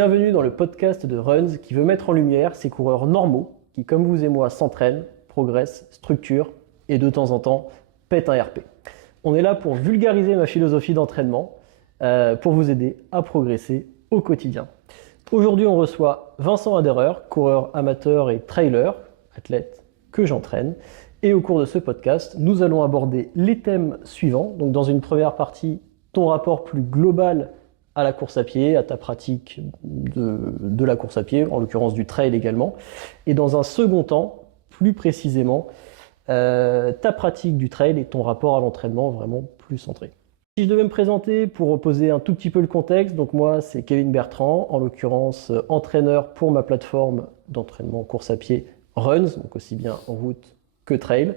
Bienvenue dans le podcast de Runs qui veut mettre en lumière ces coureurs normaux qui, comme vous et moi, s'entraînent, progressent, structurent et de temps en temps pètent un RP. On est là pour vulgariser ma philosophie d'entraînement, pour vous aider à progresser au quotidien. Aujourd'hui, on reçoit Vincent Aderer, coureur amateur et trailer, athlète que j'entraîne. Et au cours de ce podcast, nous allons aborder les thèmes suivants. Donc dans une première partie, ton rapport plus global à la course à pied, à ta pratique de la course à pied, en l'occurrence du trail également. Et dans un second temps, plus précisément, ta pratique du trail et ton rapport à l'entraînement vraiment plus centré. Si je devais me présenter pour reposer un tout petit peu le contexte, donc moi c'est Kevin Bertrand, en l'occurrence entraîneur pour ma plateforme d'entraînement course à pied Runs, donc aussi bien en route que trail.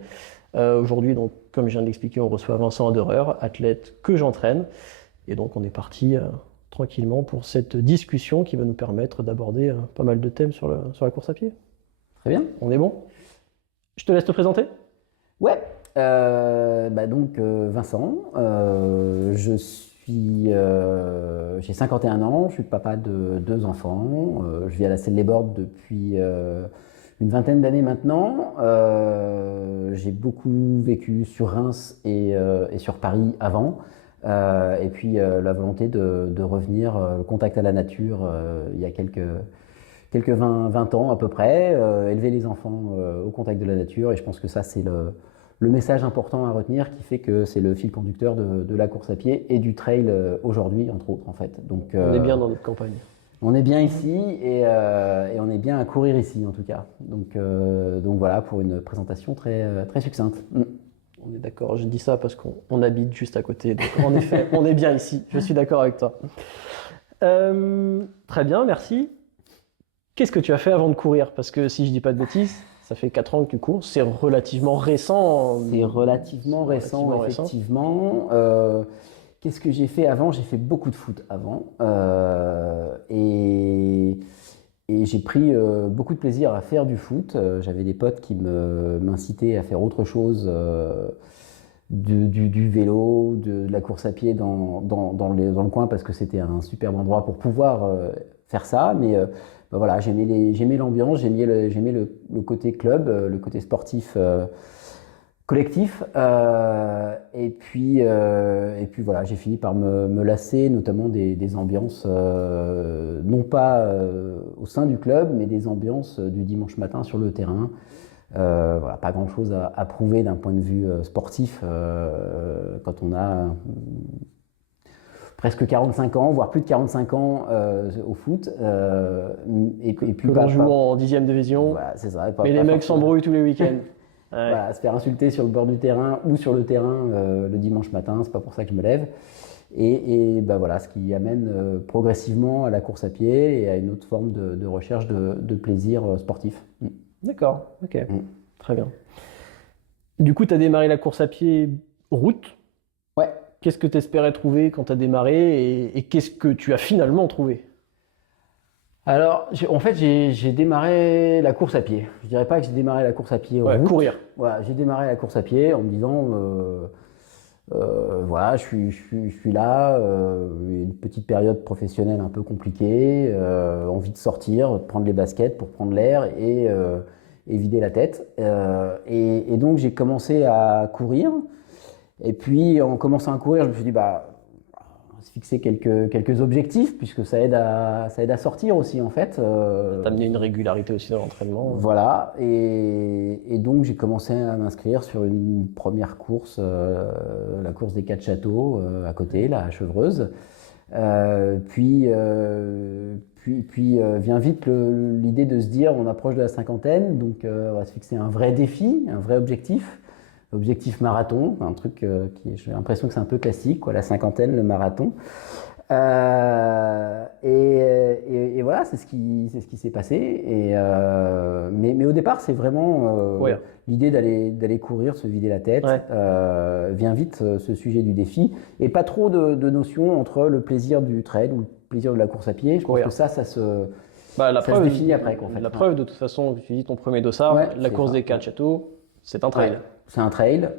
Aujourd'hui, donc, comme je viens de l'expliquer, on reçoit Vincent Aderer, athlète que j'entraîne. Et donc on est parti tranquillement pour cette discussion qui va nous permettre d'aborder pas mal de thèmes sur la course à pied. Très bien. On est bon? Je te laisse te présenter. Ouais. Vincent, j'ai 51 ans, je suis papa de 2 enfants, je vis à la Selle-les-Bordes depuis une vingtaine d'années maintenant. J'ai beaucoup vécu sur Reims et sur Paris avant. Et puis la volonté de revenir, le contact à la nature, il y a quelques 20 ans à peu près, élever les enfants au contact de la nature, et je pense que ça c'est le message important à retenir qui fait que c'est le fil conducteur de la course à pied et du trail aujourd'hui entre autres en fait. Donc, on est bien dans notre campagne. On est bien ici et on est bien à courir ici en tout cas. Donc voilà pour une présentation très succincte. On est d'accord, je dis ça parce qu'on habite juste à côté. Donc en effet, on est bien ici. Je suis d'accord avec toi. Très bien, merci. Qu'est-ce que tu as fait avant de courir? Parce que si je dis pas de bêtises, ça fait 4 ans que tu cours. C'est relativement récent. C'est relativement récent, effectivement. Qu'est-ce que j'ai fait avant? J'ai fait beaucoup de foot avant. Et j'ai pris beaucoup de plaisir à faire du foot. J'avais des potes qui m'incitaient à faire autre chose, du vélo, de la course à pied dans le coin parce que c'était un superbe endroit pour pouvoir faire ça. Mais voilà, j'aimais l'ambiance, j'aimais le côté club, le côté sportif collectif. Et puis voilà, j'ai fini par me lasser, notamment des ambiances, non pas au sein du club, mais des ambiances du dimanche matin sur le terrain. Voilà, pas grand chose à prouver d'un point de vue sportif quand on a presque 45 ans, voire plus de 45 ans au foot. Et puis on joue en 10e division, voilà, c'est ça, mais les mecs s'embrouillent tous les week-ends. Ouais. Voilà, se faire insulter sur le bord du terrain ou sur le terrain le dimanche matin, c'est pas pour ça que je me lève. Et voilà, ce qui amène progressivement à la course à pied et à une autre forme de recherche de plaisir sportif. D'accord, ok, très bien. Du coup, tu as démarré la course à pied route. Ouais. Qu'est-ce que tu espérais trouver quand tu as démarré et qu'est-ce que tu as finalement trouvé? Alors, en fait, j'ai démarré la course à pied. Je dirais pas que j'ai démarré la course à pied route. Courir. Voilà, j'ai démarré la course à pied en me disant, voilà, je suis là, une petite période professionnelle un peu compliquée, envie de sortir, de prendre les baskets pour prendre l'air et vider la tête. Et donc, j'ai commencé à courir. Et puis, en commençant à courir, je me suis dit, on va se fixer quelques objectifs, puisque ça aide à sortir aussi, en fait. Ça t'a amené une régularité aussi dans l'entraînement. Voilà. Et donc, j'ai commencé à m'inscrire sur une première course, la course des 4 châteaux, à côté, là, à Chevreuse. Puis vient vite l'idée de se dire, on approche de la cinquantaine, donc on va se fixer un vrai défi, un vrai objectif marathon, un truc qui, j'ai l'impression que c'est un peu classique, quoi, la cinquantaine, le marathon. Et voilà, c'est ce qui s'est passé. Mais au départ, c'est vraiment l'idée d'aller courir, se vider la tête. Ouais. Vient vite ce sujet du défi, et pas trop de notion entre le plaisir du trail ou le plaisir de la course à pied. Je pense que ça se définit après. La preuve, de toute façon, tu dis ton premier dossard, la course des 4 châteaux, c'est un trail. c'est un trail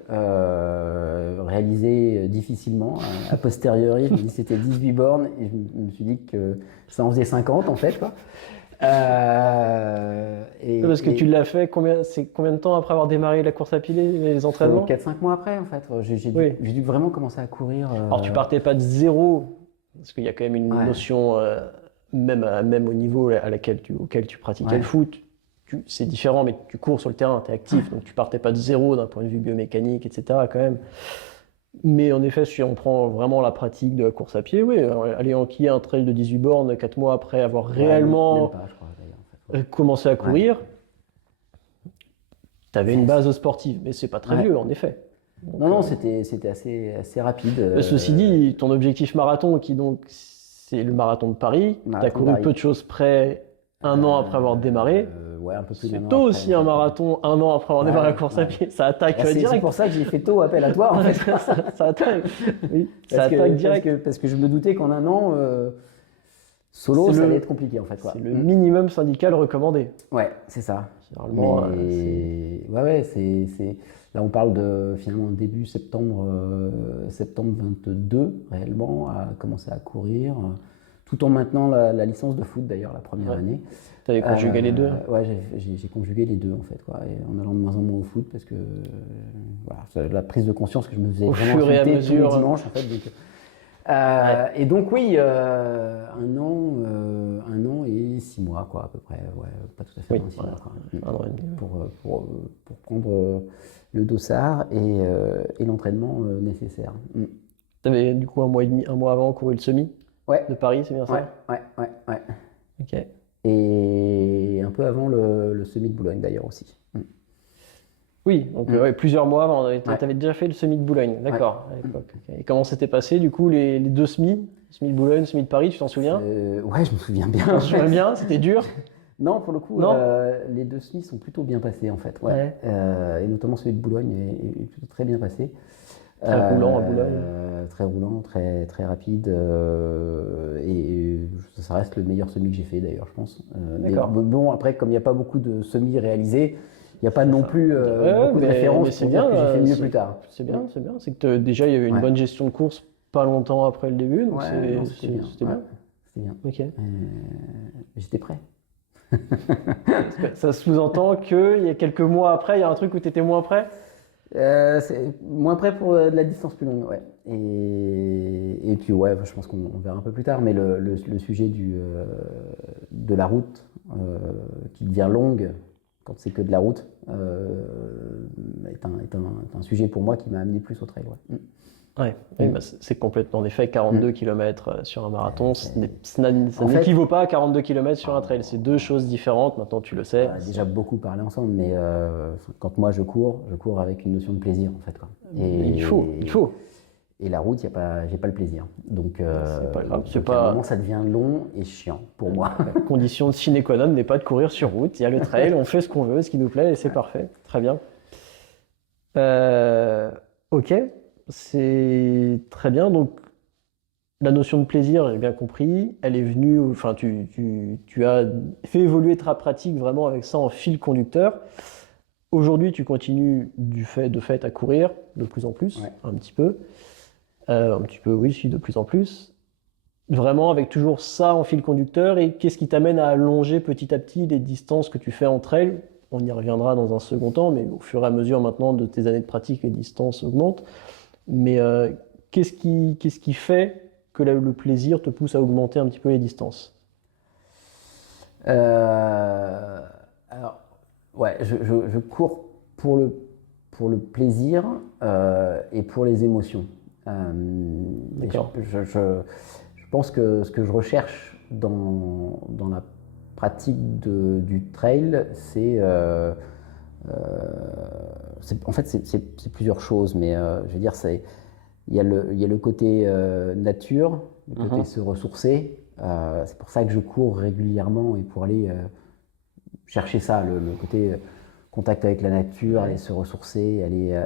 réalisé difficilement. A posteriori, je me dis que c'était 18 bornes et je me suis dit que ça en faisait 50 en fait, quoi. Parce que tu l'as fait, c'est combien de temps après avoir démarré la course à pied, les entraînements? 4-5 mois après, en fait. J'ai Oui. dû vraiment commencer à courir. Alors tu partais pas de zéro, parce qu'il y a quand même une Ouais. notion, même au niveau auquel tu pratiquais Ouais. le foot, c'est différent, mais tu cours sur le terrain, tu es actif, donc tu partais pas de zéro d'un point de vue biomécanique, etc. quand même. Mais en effet, si on prend vraiment la pratique de la course à pied, oui, aller enquiller un trail de 18 bornes 4 mois après avoir Ouais, réellement même pas, je crois, d'ailleurs, en fait. commencé à courir, tu avais une base sportive, mais c'est pas très Ouais. vieux en effet. Donc, Non, c'était assez rapide. Ceci dit, ton objectif marathon, qui donc c'est le marathon de Paris, tu as Marathon de couru Paris. peu de choses près un an après avoir démarré. Ouais, un peu plus C'est d'un an tôt après, aussi en un fait. marathon un an après avoir Ouais, démarré la course à ouais. pied. Ça attaque C'est direct. pour ça que j'ai fait tôt appel à toi, en fait. ça attaque. Oui, ça Parce que- attaque direct. parce que je me doutais qu'en un an, solo, C'est ça le- allait être compliqué, en fait, quoi. C'est le minimum syndical recommandé. Ouais, c'est ça. Généralement, Là, on parle de finalement début septembre 22, réellement, à commencer à courir, tout en maintenant la licence de foot, d'ailleurs, la première Ouais. année. tu avais conjugué les deux. Ouais, j'ai conjugué les deux, en fait, quoi, et en allant de moins en moins au foot, parce que voilà, c'est la prise de conscience que je me faisais Au vraiment fur et à insulter tous les mesure. dimanches, en fait. Et donc, oui, un an et 6 mois, quoi, à peu près. Ouais, pas tout à fait Oui, 6 mois, quoi. Un an et demi. Pour prendre le dossard et l'entraînement nécessaire. Tu avais du coup un mois avant couru le semi Ouais, de Paris, c'est bien ça? ouais. Ok. Et un peu avant le semi de Boulogne, d'ailleurs, aussi. Oui, donc ouais, plusieurs mois avant. Tu Ouais. avais déjà fait le semi de Boulogne, d'accord, à l'époque. Ok. Et comment s'était passé du coup les deux semis? Semi de Boulogne, semi de Paris, tu t'en souviens? Ouais, je me souviens bien. Tu t'en souviens bien? C'était dur? Non, pour le coup, Non les deux semis sont plutôt bien passés, en fait. Ouais. Et notamment celui de Boulogne est plutôt très bien passé. Très roulant à Boulogne. Très roulant, très rapide. Et ça reste le meilleur semi que j'ai fait, d'ailleurs, je pense. D'accord. Mais bon, après, comme il n'y a pas beaucoup de semis réalisés, il n'y a pas non plus beaucoup de références mais pour dire que j'ai fait mieux c'est- plus tard. C'est bien, c'est bien. C'est que déjà il y avait une Ouais. bonne gestion de course pas longtemps après le début, donc Ouais, non, c'était bien. c'était bien. Ouais, c'était bien. Ok. J'étais prêt. Ça sous-entend qu'il y a quelques mois après, il y a un truc où tu étais moins prêt? C'est moins prêt pour de la distance plus longue, ouais. Et puis ouais, je pense qu'on verra un peu plus tard, mais le sujet de la route qui devient longue quand c'est que de la route est un sujet pour moi qui m'a amené plus au trail. Ouais. Ouais, oui, bah, c'est complètement en effet 42 km sur un marathon, ça En fait- n'équivaut pas à 42 km sur un trail, c'est deux choses différentes, maintenant tu le sais. On a déjà beaucoup parlé ensemble, mais quand moi je cours avec une notion de plaisir en fait, quoi. Il faut. Et la route, j'ai pas le plaisir. Donc, C'est pas grave, c'est donc, à un pas- moment, ça devient long et chiant pour moi. La condition sine qua non n'est pas de courir sur route, il y a le trail, on fait ce qu'on veut, ce qui nous plaît et c'est parfait, très bien. Ok, c'est très bien, donc la notion de plaisir, j'ai bien compris, elle est venue, enfin tu as fait évoluer ta pratique vraiment avec ça en fil conducteur. Aujourd'hui, tu continues de fait à courir de plus en plus, Ouais. un petit peu, oui, si, de plus en plus. Vraiment avec toujours ça en fil conducteur, et qu'est-ce qui t'amène à allonger petit à petit les distances que tu fais entre elles? On y reviendra dans un second temps, mais au fur et à mesure maintenant de tes années de pratique, les distances augmentent. Mais qu'est-ce qui fait que le plaisir te pousse à augmenter un petit peu les distances? Alors, ouais, je cours pour le plaisir et pour les émotions. D'accord. Je pense que ce que je recherche dans la pratique du trail, en fait, c'est plusieurs choses, mais je veux dire, il y a le côté nature, le côté se ressourcer. C'est pour ça que je cours régulièrement et pour aller chercher ça, le côté contact avec la nature, aller se ressourcer, aller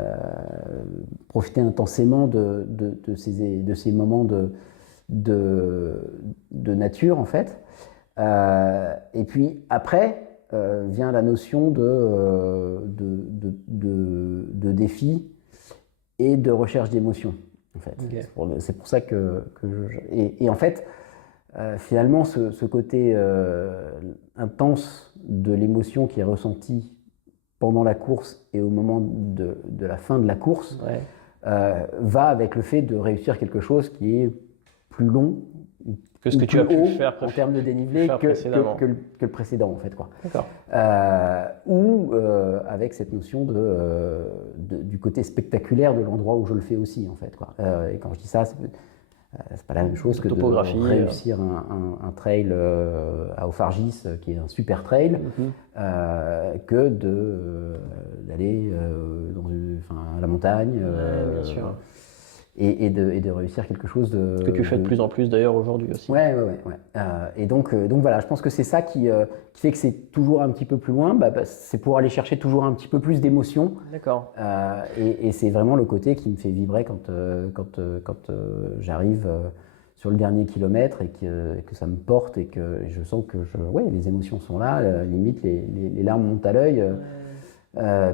profiter intensément de ces moments de nature, en fait. Et puis après, vient la notion de défi et de recherche d'émotion, en fait. Okay. C'est pour ça et en fait, finalement, ce côté intense de l'émotion qui est ressentie pendant la course et au moment de la fin de la course, va avec le fait de réussir quelque chose qui est plus long que ce que tu as pu faire en termes de dénivelé que le précédent, en fait, quoi. D'accord. Ou avec cette notion du côté spectaculaire de l'endroit où je le fais aussi, en fait, quoi. Et quand je dis ça, c'est pas la même chose que de réussir un trail à Auffargis, qui est un super trail, que d'aller à la montagne. Bien sûr. Et de réussir quelque chose de... Que tu fais de plus en plus d'ailleurs aujourd'hui aussi. Ouais. Et donc voilà, je pense que c'est ça qui fait que c'est toujours un petit peu plus loin, c'est pour aller chercher toujours un petit peu plus d'émotion. D'accord. Et c'est vraiment le côté qui me fait vibrer quand j'arrive sur le dernier kilomètre et que ça me porte et que je sens que les émotions sont là, limite les larmes montent à l'œil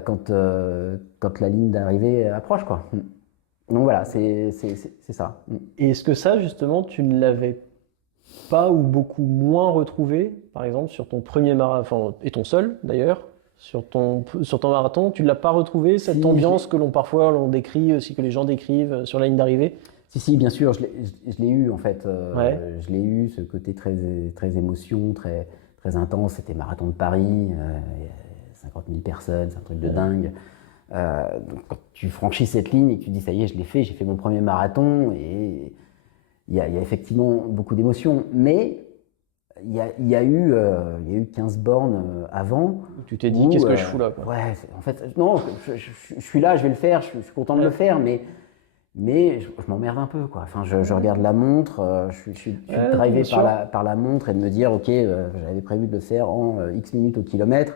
quand la ligne d'arrivée approche, quoi. Donc voilà, c'est ça. Et est-ce que ça, justement, tu ne l'avais pas ou beaucoup moins retrouvé, par exemple, sur ton premier marathon, et ton seul d'ailleurs, sur ton marathon, tu ne l'as pas retrouvé, cette ambiance que l'on décrit, aussi que les gens décrivent sur la ligne d'arrivée? Si, bien sûr, je l'ai eu en fait. Je l'ai eu, ce côté très, très émotion, très, très intense. C'était Marathon de Paris, 50 000 personnes, c'est un truc de dingue. Donc quand tu franchis cette ligne et que tu dis ça y est, je l'ai fait, j'ai fait mon premier marathon, et il y a effectivement beaucoup d'émotions, mais il y a eu 15 bornes avant. Tu t'es dit qu'est-ce que je fous là, quoi. Ouais, en fait, non, je suis là, je vais le faire, je suis content de le faire, mais je m'emmerde un peu, quoi. Enfin, je regarde la montre, je suis drivé par la montre, et de me dire ok, j'avais prévu de le faire en X minutes au kilomètre.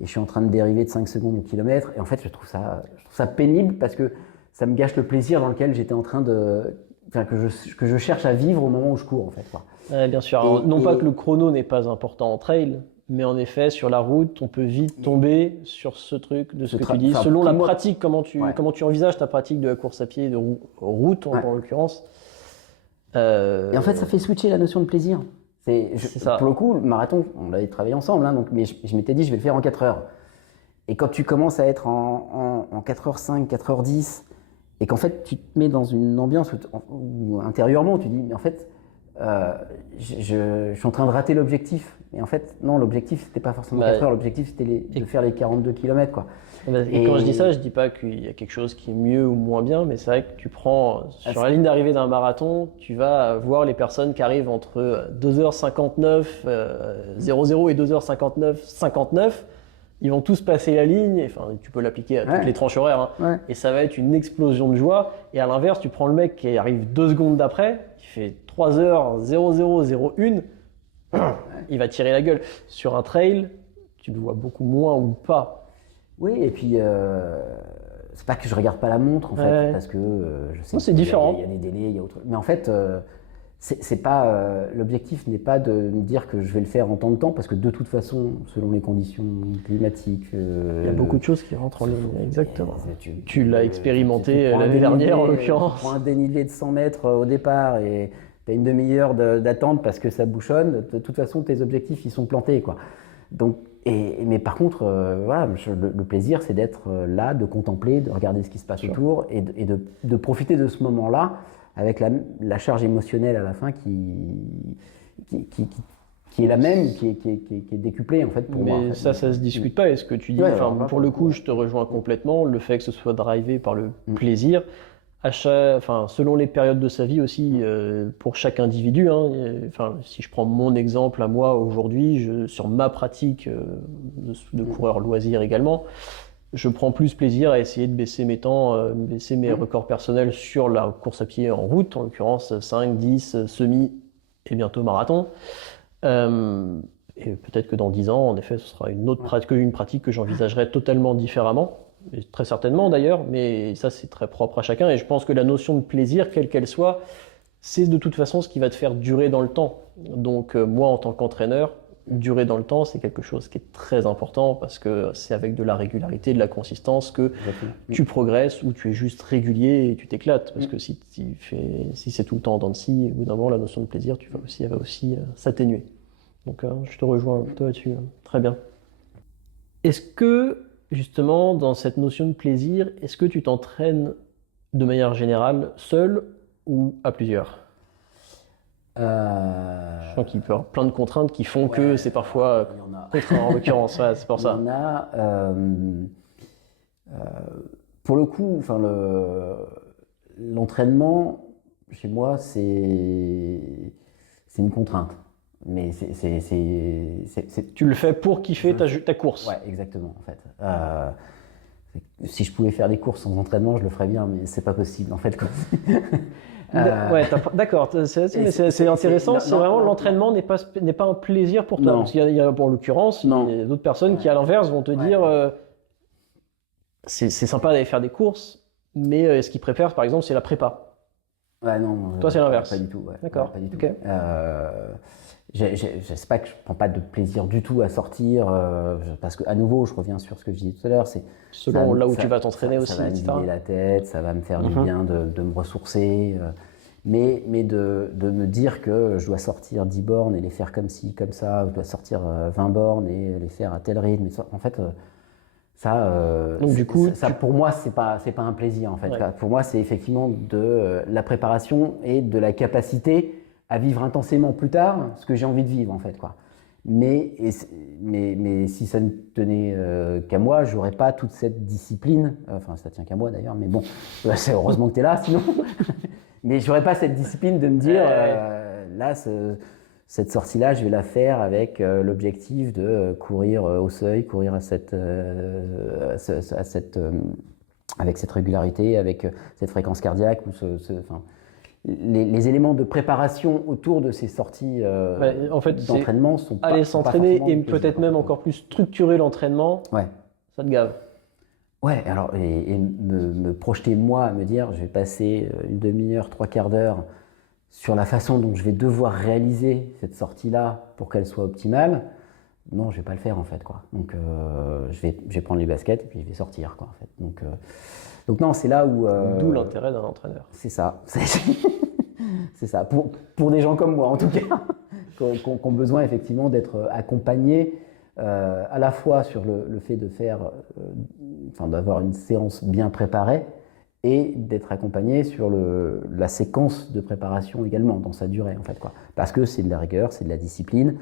Et je suis en train de dériver de 5 secondes au kilomètre. Et en fait, je trouve ça pénible parce que ça me gâche le plaisir dans lequel j'étais en train que je cherche à vivre au moment où je cours, en fait, quoi. Bien sûr. Alors, non pas que le chrono n'est pas important en trail, mais en effet, sur la route, on peut vite tomber sur ce truc de ce que tu dis. Selon la pratique, comment tu envisages ta pratique de la course à pied, de route en l'occurrence. Et en fait, ça fait switcher la notion de plaisir. C'est ça. Pour le coup, le marathon, on l'avait travaillé ensemble, hein, mais je m'étais dit, je vais le faire en 4 heures. Et quand tu commences à être en 4h05, 4h10, et qu'en fait, tu te mets dans une ambiance où intérieurement, tu dis, mais en fait, je suis en train de rater l'objectif. Et en fait, non, l'objectif, c'était pas forcément 4 heures, l'objectif, c'était de faire les 42 km, quoi. Et quand je dis ça, je dis pas qu'il y a quelque chose qui est mieux ou moins bien, mais c'est vrai que tu prends sur la ligne d'arrivée d'un marathon, tu vas voir les personnes qui arrivent entre 2h59 00 et 2h59 59. Ils vont tous passer la ligne, enfin tu peux l'appliquer à toutes les tranches horaires, hein, et ça va être une explosion de joie. Et à l'inverse, tu prends le mec qui arrive 2 secondes d'après, qui fait 3h0001, il va tirer la gueule. Sur un trail, tu le vois beaucoup moins ou pas. Oui, et puis c'est pas que je regarde pas la montre, en fait, parce que je sais c'est différent. Il y a des délais, il y a autre. Mais en fait, c'est pas l'objectif n'est pas de me dire que je vais le faire en tant de temps, parce que de toute façon, selon les conditions climatiques, il y a beaucoup de choses qui rentrent en ligne. Exactement. Tu l'as expérimenté l'année dernière, en l'occurrence. Tu prends un dénivelé de 100 mètres au départ et tu as une demi-heure d'attente parce que ça bouchonne. De toute façon, tes objectifs, ils sont plantés, quoi. Donc, mais par contre, voilà, le plaisir, c'est d'être là, de contempler, de regarder ce qui se passe autour et de profiter de ce moment-là avec la charge émotionnelle à la fin qui est la même, qui est décuplée, en fait, pour moi. Mais ça se discute pas. Est-ce que tu dis, pour le coup, je te rejoins complètement, le fait que ce soit drivé par le plaisir, selon les périodes de sa vie aussi, pour chaque individu, hein, si je prends mon exemple à moi aujourd'hui, sur ma pratique de coureur loisir également, je prends plus plaisir à essayer de baisser mes temps, baisser mes records personnels sur la course à pied en route, en l'occurrence 5, 10, semi et bientôt marathon. Et peut-être que dans 10 ans, en effet, ce sera une pratique que j'envisagerai totalement différemment. Et très certainement d'ailleurs, mais ça c'est très propre à chacun, et je pense que la notion de plaisir, quelle qu'elle soit, c'est de toute façon ce qui va te faire durer dans le temps. Donc moi en tant qu'entraîneur, durer dans le temps, c'est quelque chose qui est très important parce que c'est avec de la régularité, de la consistance que Exactement. tu progresses ou tu es juste régulier et tu t'éclates. Parce que si c'est tout le temps en dents de scie, au bout d'un moment, la notion de plaisir, elle va aussi s'atténuer. Donc je te rejoins toi là-dessus. Très bien. Est-ce que, justement, dans cette notion de plaisir, est-ce que tu t'entraînes de manière générale seul ou à plusieurs? Je sens qu'il peut y avoir plein de contraintes qui font que c'est parfois il y en a. contraint en l'occurrence, ouais, c'est pour Il y ça. en a. Pour le coup, enfin, l'entraînement, chez moi, c'est une contrainte. Mais Tu le fais pour kiffer ta course. Ouais, exactement, en fait. Si je pouvais faire des courses sans entraînement, je le ferais bien, mais c'est pas possible, en fait. Ouais, d'accord, c'est intéressant. C'est vraiment l'entraînement n'est pas un plaisir pour toi. Non. Parce qu'il y a en l'occurrence, il y a d'autres personnes qui, à l'inverse, vont te dire c'est sympa d'aller faire des courses, mais ce qu'ils préfèrent, par exemple, c'est la prépa. Ouais, non. Toi, c'est l'inverse. Pas du tout. Ouais. D'accord. Pas du tout. Ok. C'est pas que je prends pas de plaisir du tout à sortir, parce que à nouveau, je reviens sur ce que je disais tout à l'heure, c'est selon là où tu vas t'entraîner aussi, ça va me etc. vider la tête, ça va me faire du bien de me ressourcer, mais de me dire que je dois sortir 10 bornes et les faire comme ci, comme ça, ou je dois sortir 20 bornes et les faire à tel rythme. En fait, donc du coup, pour moi, c'est pas un plaisir en fait. Ouais. Pour moi, c'est effectivement de la préparation et de la capacité à vivre intensément plus tard ce que j'ai envie de vivre en fait, quoi. Mais si ça ne tenait qu'à moi, j'aurais pas toute cette discipline. Enfin, ça tient qu'à moi d'ailleurs, mais bon, c'est heureusement que tu es là, sinon. Mais j'aurais pas cette discipline de me dire là, cette sortie-là, je vais la faire avec l'objectif de courir au seuil, courir avec cette régularité, avec cette fréquence cardiaque ou enfin, les éléments de préparation autour de ces sorties en fait, d'entraînement sont pas aller s'entraîner et plaisir, peut-être même encore plus structurer l'entraînement. Ouais. Ça te gave. Ouais, alors et me projeter moi à me dire je vais passer une demi-heure, trois quarts d'heure sur la façon dont je vais devoir réaliser cette sortie-là pour qu'elle soit optimale. Non, je vais pas le faire en fait, quoi. Donc je vais prendre les baskets et puis je vais sortir, quoi, en fait. Donc non, c'est là où d'où l'intérêt d'un entraîneur. C'est ça. C'est ça. Pour des gens comme moi, en tout cas, qui ont besoin effectivement d'être accompagnés à la fois sur le fait de faire, d'avoir une séance bien préparée et d'être accompagné sur la séquence de préparation également, dans sa durée, en fait, quoi. Parce que c'est de la rigueur, c'est de la discipline.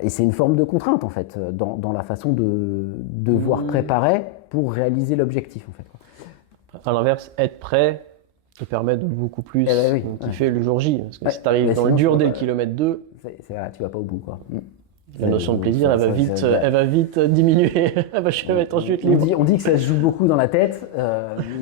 Et c'est une forme de contrainte en fait dans la façon de devoir préparer pour réaliser l'objectif en fait, quoi. À l'inverse, être prêt te permet de beaucoup plus kiffer le jour J. Parce que si tu arrives dans le dur dès le kilomètre 2, tu vas pas au bout, quoi. La notion de plaisir, elle va vite diminuer. Elle va être en chute libre. On dit que ça se joue beaucoup dans la tête,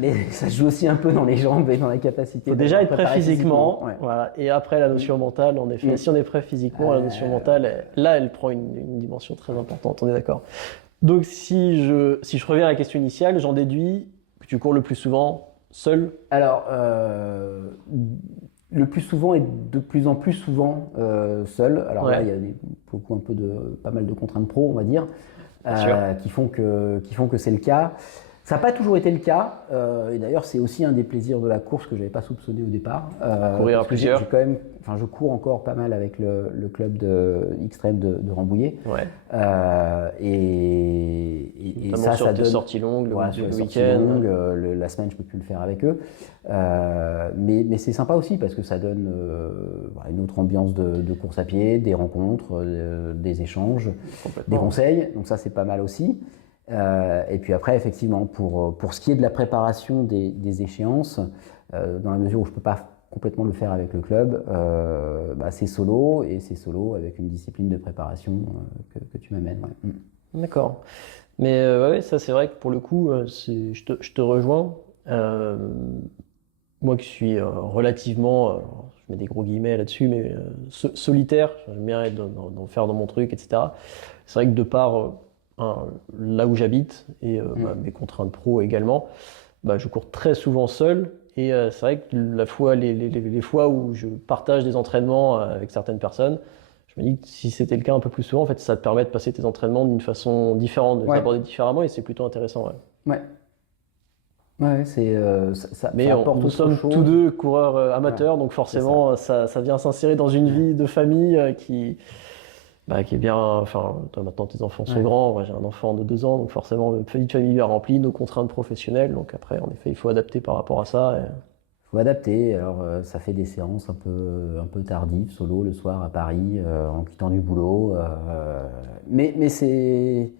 mais ça se joue aussi un peu dans les jambes et dans la capacité. Il faut déjà être prêt physiquement. Voilà. Et après, la notion mentale, en effet. Si on est prêt physiquement, la notion mentale, là, elle prend une dimension très importante. On est d'accord. Donc, si je reviens à la question initiale, j'en déduis que tu cours le plus souvent seul. Alors, le plus souvent et de plus en plus souvent seul. Alors là, il y a pas mal de contraintes pro, on va dire, qui font que c'est le cas. Ça n'a pas toujours été le cas, et d'ailleurs c'est aussi un des plaisirs de la course que je n'avais pas soupçonné au départ. Courir à plusieurs. Je cours encore pas mal avec le club extrême de Rambouillet. Ouais. Et ça sur tes sorties longues, le week-end. La semaine, je ne peux plus le faire avec eux. Mais c'est sympa aussi parce que ça donne une autre ambiance de course à pied, des rencontres, des échanges, des conseils. Donc ça, c'est pas mal aussi. Et puis après, effectivement, pour ce qui est de la préparation des échéances, dans la mesure où je ne peux pas complètement le faire avec le club, c'est solo, et c'est solo avec une discipline de préparation que tu m'amènes. Ouais. D'accord. Mais ça c'est vrai que pour le coup, je te rejoins. Moi qui suis relativement, je mets des gros guillemets là-dessus, mais solitaire, j'aime bien d'en faire dans mon truc, etc. C'est vrai que de par là où j'habite et mes contraintes pro également, je cours très souvent seul. Et c'est vrai que les fois où je partage des entraînements avec certaines personnes, je me dis que si c'était le cas un peu plus souvent, en fait, ça te permet de passer tes entraînements d'une façon différente, de les Ouais. aborder différemment et c'est plutôt intéressant. Ouais. Ouais. Ouais, Mais ça apporte nous autre sommes chose. tous deux coureurs Voilà, amateurs, donc forcément, ça vient s'insérer dans une vie de famille qui est bien. Enfin, toi, maintenant, tes enfants sont Ouais. grands. Moi, j'ai un enfant de 2 ans, donc forcément, notre vie de famille est remplie, nos contraintes professionnelles. Donc après, en effet, il faut adapter par rapport à ça. Faut adapter. Alors, ça fait des séances un peu tardives, solo le soir à Paris, en quittant du boulot. Mais c'est,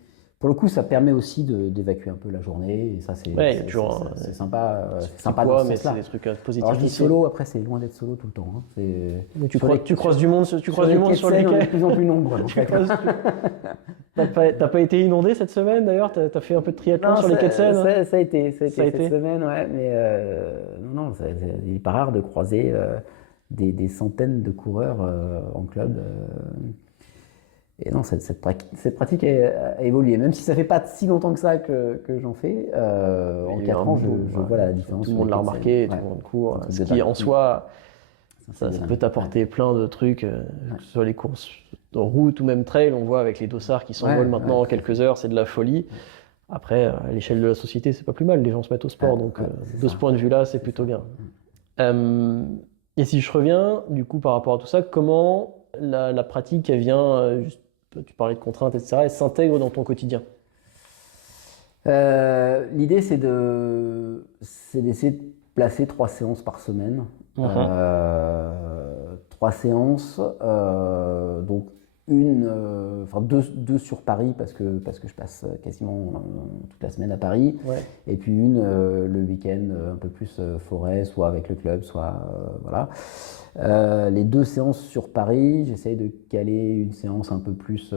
pour le coup, ça permet aussi d'évacuer un peu la journée. Et ça, Ouais, il y a toujours c'est sympa, un c'est petit sympa dans poids, ce mais c'est sens-là. des trucs positifs Alors, je dis aussi. solo. Après, c'est loin d'être solo tout le temps, hein. Mais Sur tu croises du monde, tu croises les du monde quais de sur Seine, on est de lesquels. plus en plus nombreux. en Tu fait. croises- T'as pas été inondé cette semaine d'ailleurs? T'as fait un peu de triathlon Non, sur les quais de Seine? Hein. ça a été, Ça a cette été. semaine, ouais, mais non, il n'est pas rare de croiser des centaines de coureurs en club. Et non, cette pratique a évolué, même si ça fait pas si longtemps que ça que j'en fais. En Il y a eu 4 un ans, boom, je ouais. vois la différence. Tout le sur monde les l'a quais de remarqué, Seine. tout Ouais. le monde court. Un truc Ce de qui en dingue. soi, C'est ça de peut dingue. t'apporter plein de trucs, que ce soit les courses de route ou même trail. On voit avec les dossards qui s'envolent maintenant en tout à fait. quelques heures, c'est de la folie. Après, à l'échelle de la société, c'est pas plus mal. Les gens se mettent au sport, donc C'est de ça. ce point de vue-là, c'est C'est plutôt ça. bien. Et si je reviens, du coup, par rapport à tout ça, comment la pratique, elle vient, tu parlais de contraintes, etc., elle s'intègre dans ton quotidien? L'idée, c'est d'essayer de placer 3 séances par semaine. Mhm. 3 séances, donc enfin deux sur Paris parce que je passe quasiment toute la semaine à Paris, Ouais. et puis une le week-end un peu plus forêt, soit avec le club, soit voilà. Les 2 séances sur Paris, j'essaye de caler une séance un peu plus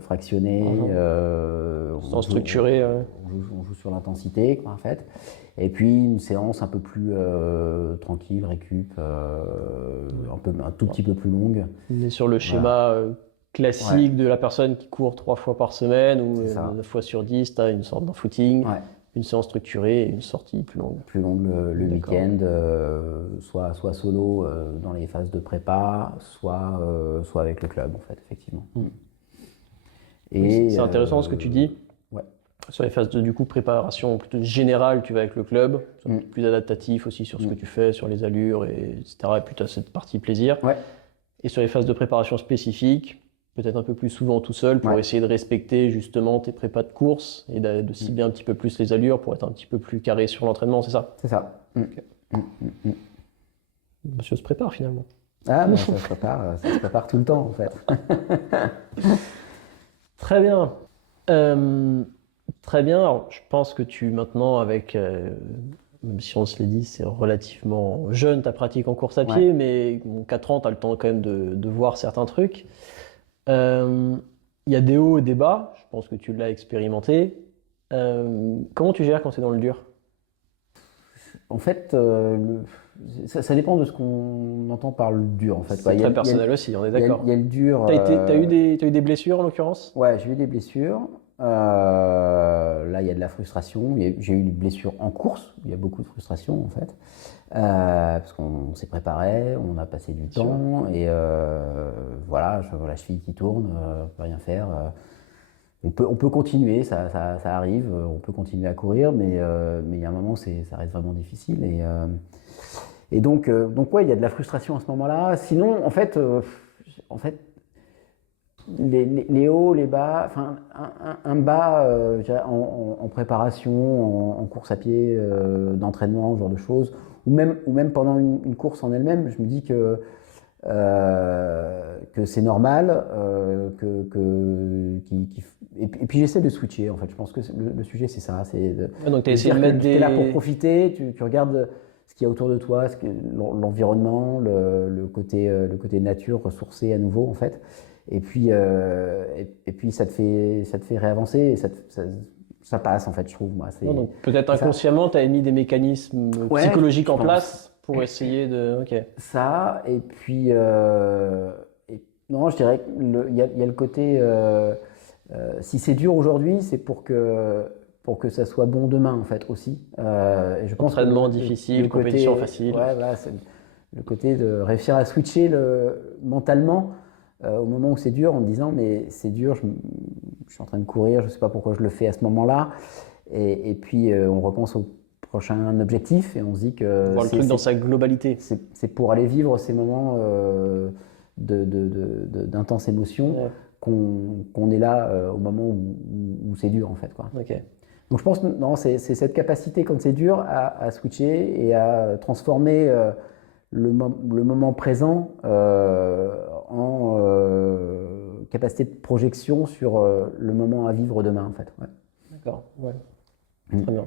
fractionnée. Mhm. Sans On structurer. on joue sur l'intensité, quoi, en fait. Et puis une séance un peu plus tranquille, récup, un tout petit peu plus longue. On est sur le schéma classique de la personne qui court 3 fois par semaine ou C'est ça. 9 fois sur 10, tu as une sorte d'un footing, Ouais. une séance structurée et une sortie plus longue. Plus longue le D'accord. week-end, soit solo dans les phases de prépa, soit avec le club, en fait, effectivement. C'est intéressant ce que tu dis. Ouais. Sur les phases de du coup, préparation plutôt générale, tu vas avec le club, c'est plus adaptatif aussi sur ce que tu fais, sur les allures, etc. Et puis tu as cette partie plaisir. Ouais. Et sur les phases de préparation spécifiques, peut-être un peu plus souvent tout seul pour essayer de respecter justement tes prépas de course et de cibler un petit peu plus les allures pour être un petit peu plus carré sur l'entraînement, c'est ça? C'est ça. Monsieur se prépare finalement. Ah, mais ça se prépare tout le temps, en fait. Très bien. Très bien. Alors, je pense que maintenant, avec, même si on se l'est dit, c'est relativement jeune ta pratique en course à pied, mais 4 ans, tu as le temps quand même de voir certains trucs. Il y a des hauts et des bas, je pense que tu l'as expérimenté. Comment tu gères quand c'est dans le dur? En fait, ça dépend de ce qu'on entend par le dur, en fait. C'est très personnel aussi, on est d'accord. Il y a le dur. T'as eu des blessures en l'occurrence? Ouais, j'ai eu des blessures. Là, il y a de la frustration. J'ai eu une blessure en course. Il y a beaucoup de frustration, en fait. Parce qu'on s'est préparé, on a passé du temps. Et voilà, la cheville qui tourne, on peut rien faire. On peut continuer, ça arrive. On peut continuer à courir, mais il y a un moment, ça reste vraiment difficile. Et donc ouais, il y a de la frustration à ce moment-là. Sinon, en fait, les hauts, les bas, enfin un bas en préparation, en course à pied, d'entraînement, ce genre de choses, ou même pendant une course en elle-même, je me dis que c'est normal, et puis j'essaie de switcher, en fait. Je pense que le sujet c'est ça, Donc tu as essayé de mettre t'es là pour profiter, tu regardes ce qu'il y a autour de toi, l'environnement, le côté nature, ressourcé à nouveau, en fait. Et puis ça te fait réavancer, et ça passe, en fait, je trouve. Moi, donc peut-être inconsciemment, tu as mis des mécanismes psychologiques en place pour essayer de... Ok. Ça, et puis... non, je dirais qu'il y a le côté... si c'est dur aujourd'hui, c'est pour que ça soit bon demain, en fait, aussi. Et je pense Entraînement difficile, compétition facile. Ouais, voilà, c'est le côté de réussir à switcher mentalement. au moment où c'est dur en me disant mais c'est dur, je suis en train de courir, je ne sais pas pourquoi je le fais à ce moment-là. Et puis on repense au prochain objectif et on se dit que Voir le truc dans sa globalité. c'est pour aller vivre ces moments d'intense émotion qu'on est là au moment où c'est dur en fait, quoi. Ok. Donc je pense non, c'est cette capacité quand c'est dur à switcher et à transformer le moment présent en capacité de projection sur le moment à vivre demain en fait. Ouais. D'accord, ouais. Très bien.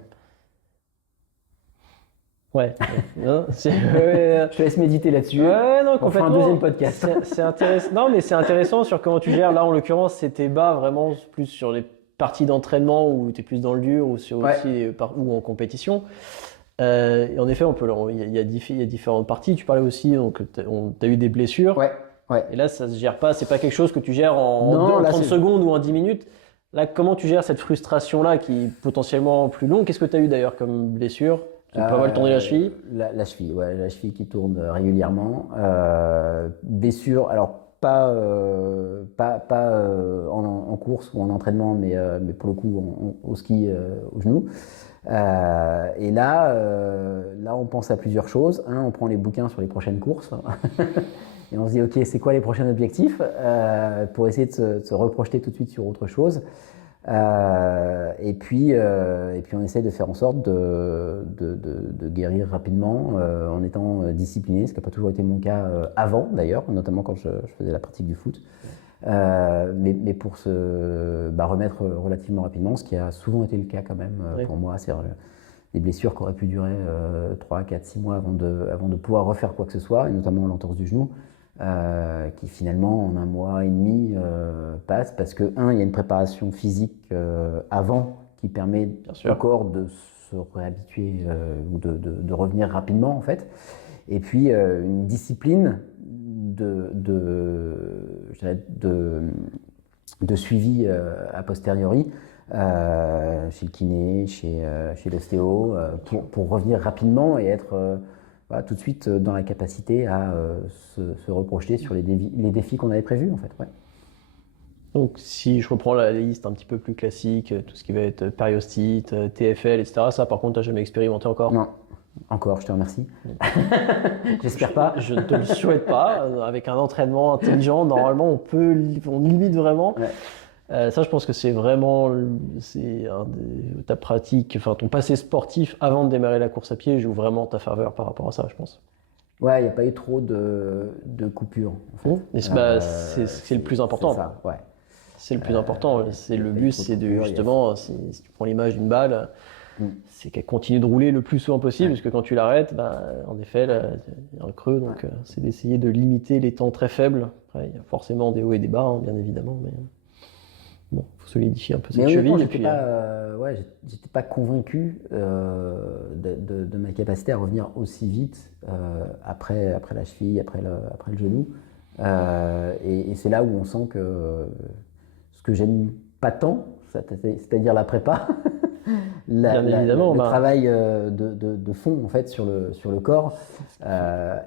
Ouais. Non, je te laisse méditer là-dessus. Ouais, non, on fera un deuxième podcast. C'est intéressant. Non, mais c'est intéressant sur comment tu gères. Là, en l'occurrence, c'était bas vraiment plus sur les parties d'entraînement où tu es plus dans le dur ou sur aussi ou en compétition. Et en effet, il y a différentes parties. Tu parlais aussi, donc tu as eu des blessures. Ouais. Et là, ça se gère pas. C'est pas quelque chose que tu gères en 30 secondes ou en 10 minutes. Là, comment tu gères cette frustration-là qui est potentiellement plus longue? Qu'est-ce que tu as eu d'ailleurs comme blessure? Tu as pas mal tourné la cheville? La cheville, ouais, la cheville qui tourne régulièrement. Blessure, alors pas en course ou en entraînement, mais pour le coup au ski, au genou. Et là, on pense à plusieurs choses. On prend les bouquins sur les prochaines courses et on se dit, ok, c'est quoi les prochains objectifs pour essayer de se reprojeter tout de suite sur autre chose. Et puis on essaie de faire en sorte de guérir rapidement en étant discipliné, ce qui n'a pas toujours été mon cas avant d'ailleurs, notamment quand je faisais la pratique du foot. Mais pour se remettre relativement rapidement, ce qui a souvent été le cas quand même pour moi, c'est des blessures qui auraient pu durer 3, 4, 6 mois avant de pouvoir refaire quoi que ce soit, et notamment l'entorse du genou, qui finalement en 1 mois et demi passe parce que il y a une préparation physique avant qui permet au corps de se réhabituer ou de revenir rapidement en fait, et puis une discipline de suivi a posteriori chez le kiné, chez l'ostéo, pour revenir rapidement et être tout de suite dans la capacité à se reprojeter sur les défis qu'on avait prévus en fait. Ouais. Donc si je reprends la liste un petit peu plus classique, tout ce qui va être périostite, TFL, etc., ça par contre tu n'as jamais expérimenté encore? Non. Encore, je te remercie. J'espère pas. Je ne te le souhaite pas. Avec un entraînement intelligent, normalement, on limite vraiment. Ouais. Ça, je pense que c'est vraiment ta pratique, enfin ton passé sportif avant de démarrer la course à pied joue vraiment ta faveur par rapport à ça, je pense. Ouais, il n'y a pas eu trop de coupures. En fait. C'est le plus important. C'est ça, ouais. C'est le plus important. Le but, c'est justement, si tu prends l'image d'une balle, c'est qu'elle continue de rouler le plus souvent possible, parce que quand tu l'arrêtes, en effet, il y a un creux, donc c'est d'essayer de limiter les temps très faibles. Après, il y a forcément des hauts et des bas, bien évidemment, mais bon, il faut solidifier un peu cette cheville. J'étais pas convaincu de ma capacité à revenir aussi vite après la cheville, après le genou. Et c'est là où on sent que ce que j'aime pas tant, c'est-à-dire la prépa, le travail de fond en fait sur le corps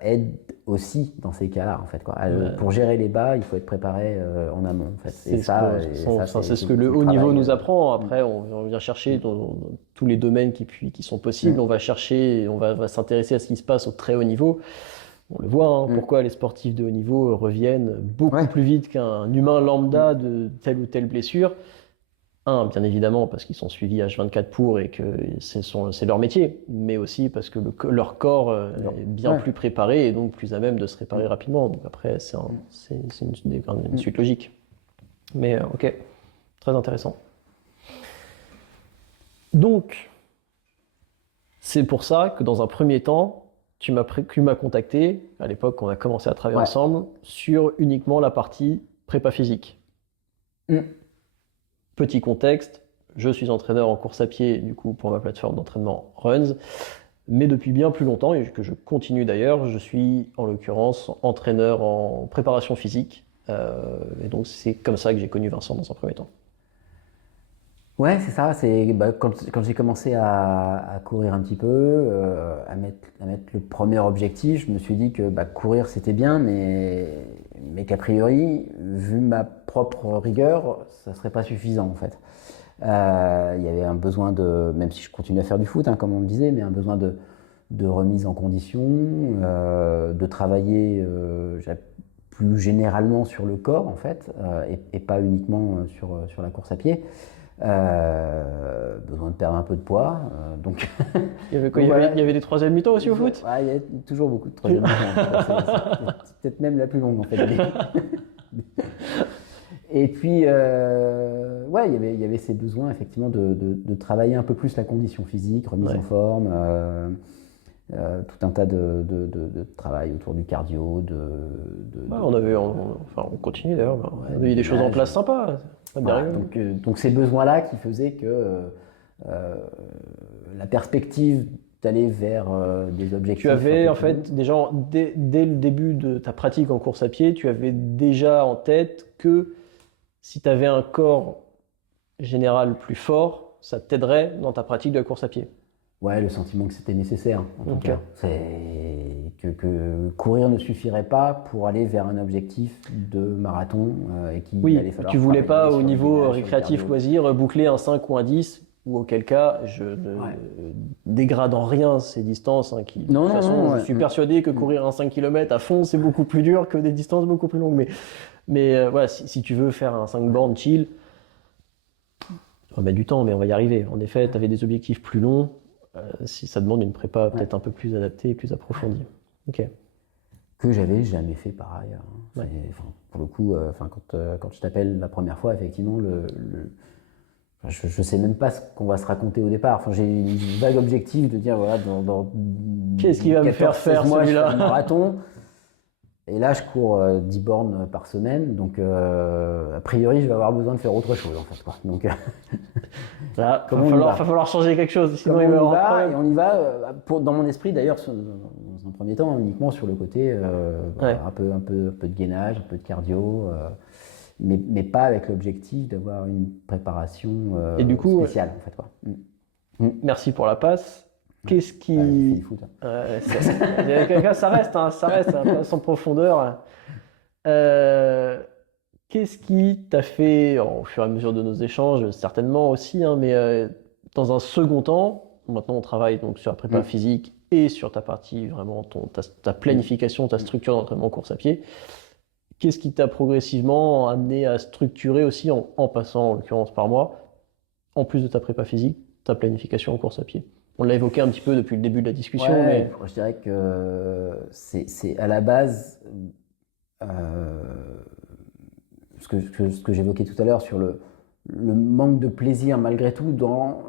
aide aussi dans ces cas-là en fait, quoi. Pour gérer les bas, il faut être préparé en amont en fait. C'est ce que le haut niveau nous apprend. Après, on vient chercher dans tous les domaines qui sont possibles. On va chercher, on va s'intéresser à ce qui se passe au très haut niveau. On le voit, pourquoi les sportifs de haut niveau reviennent beaucoup plus vite qu'un humain lambda de telle ou telle blessure. Bien évidemment, parce qu'ils sont suivis H24 pour et que c'est leur métier, mais aussi parce que leur corps est bien plus préparé et donc plus à même de se réparer rapidement. Donc après, c'est une suite logique. Mais ok, très intéressant. Donc, c'est pour ça que dans un premier temps, tu m'as contacté, à l'époque on a commencé à travailler ensemble, sur uniquement la partie prépa physique. Petit contexte, je suis entraîneur en course à pied, du coup, pour ma plateforme d'entraînement Runs, mais depuis bien plus longtemps, et que je continue d'ailleurs, je suis en l'occurrence entraîneur en préparation physique, et donc c'est comme ça que j'ai connu Vincent dans un premier temps. Ouais, c'est ça, quand j'ai commencé à courir un petit peu, à mettre le premier objectif, je me suis dit que courir c'était bien, mais mais qu'a priori, vu ma propre rigueur, ça serait pas suffisant en fait. Il y avait un besoin de, même si je continue à faire du foot, hein, comme on le disait, mais un besoin de remise en condition, de travailler plus généralement sur le corps en fait, et pas uniquement sur la course à pied. Besoin de perdre un peu de poids, donc. Il y avait quoi? Il y avait des troisième mi-temps aussi au foot? Ouais, il y a toujours beaucoup de troisième mi-temps. C'est peut-être même la plus longue en fait. Et puis, ouais, il y avait ces besoins effectivement de travailler un peu plus la condition physique, remise en forme, tout un tas de travail autour du cardio. On continue d'ailleurs. On a mis des choses en place sympas. Voilà, donc ces besoins-là qui faisaient que la perspective d'aller vers des objectifs. Tu avais en fait déjà dès le début de ta pratique en course à pied, tu avais déjà en tête que si tu avais un corps général plus fort, ça t'aiderait dans ta pratique de la course à pied. Ouais, le sentiment que c'était nécessaire, en tout cas. C'est que courir ne suffirait pas pour aller vers un objectif de marathon et qu'il allait falloir. Tu voulais pas au niveau récréatif loisir boucler un 5 ou un 10, ou auquel cas je ne dégrade en rien ces distances. De toute façon, je suis persuadé que courir un 5 km à fond, c'est beaucoup plus dur que des distances beaucoup plus longues. Mais voilà, si tu veux faire un 5 bornes chill, on va mettre du temps, mais on va y arriver. En effet, tu avais des objectifs plus longs. Si ça demande une prépa peut-être un peu plus adaptée et plus approfondie. Ok. Que j'avais jamais fait par ailleurs. Pour le coup, quand je t'appelle la première fois, effectivement, je sais même pas ce qu'on va se raconter au départ. J'ai une vague objectif de dire voilà, dans qu'est-ce qui va me faire celui-là, un marathon. Et là, je cours 10 bornes par semaine, donc a priori, je vais avoir besoin de faire autre chose en fait. Donc, là, il va falloir changer quelque chose, sinon il va y avoir un problème. Et on y va, dans mon esprit d'ailleurs, dans un premier temps, uniquement sur le côté, un peu de gainage, un peu de cardio, mais pas avec l'objectif d'avoir une préparation spéciale en fait. Quoi. Merci pour la passe. Qu'est-ce qui. Ça reste sans profondeur. Qu'est-ce qui t'a fait, au fur et à mesure de nos échanges, certainement aussi, mais dans un second temps, maintenant on travaille donc sur la prépa physique et sur ta partie, vraiment ta planification, ta structure d'entraînement course à pied. Qu'est-ce qui t'a progressivement amené à structurer aussi, en passant en l'occurrence par moi, en plus de ta prépa physique, ta planification en course à pied? On l'a évoqué un petit peu depuis le début de la discussion. Mais je dirais que c'est à la base ce que j'évoquais tout à l'heure sur le manque de plaisir malgré tout dans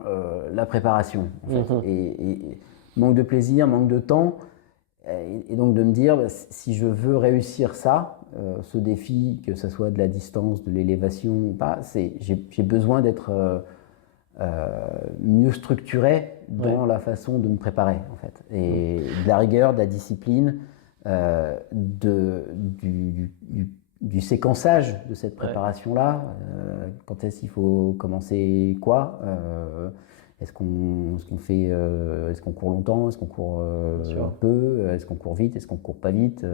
la préparation. En fait. Et manque de plaisir, manque de temps. Et donc de me dire, si je veux réussir ça, ce défi, que ce soit de la distance, de l'élévation ou pas, j'ai besoin d'être mieux structuré dans la façon de me préparer en fait, et de la rigueur, de la discipline, du séquençage de cette préparation là. Quand est-ce qu'il faut commencer quoi, est-ce qu'on fait, est-ce qu'on court longtemps, est-ce qu'on court un peu, est-ce qu'on court vite, est-ce qu'on court pas vite,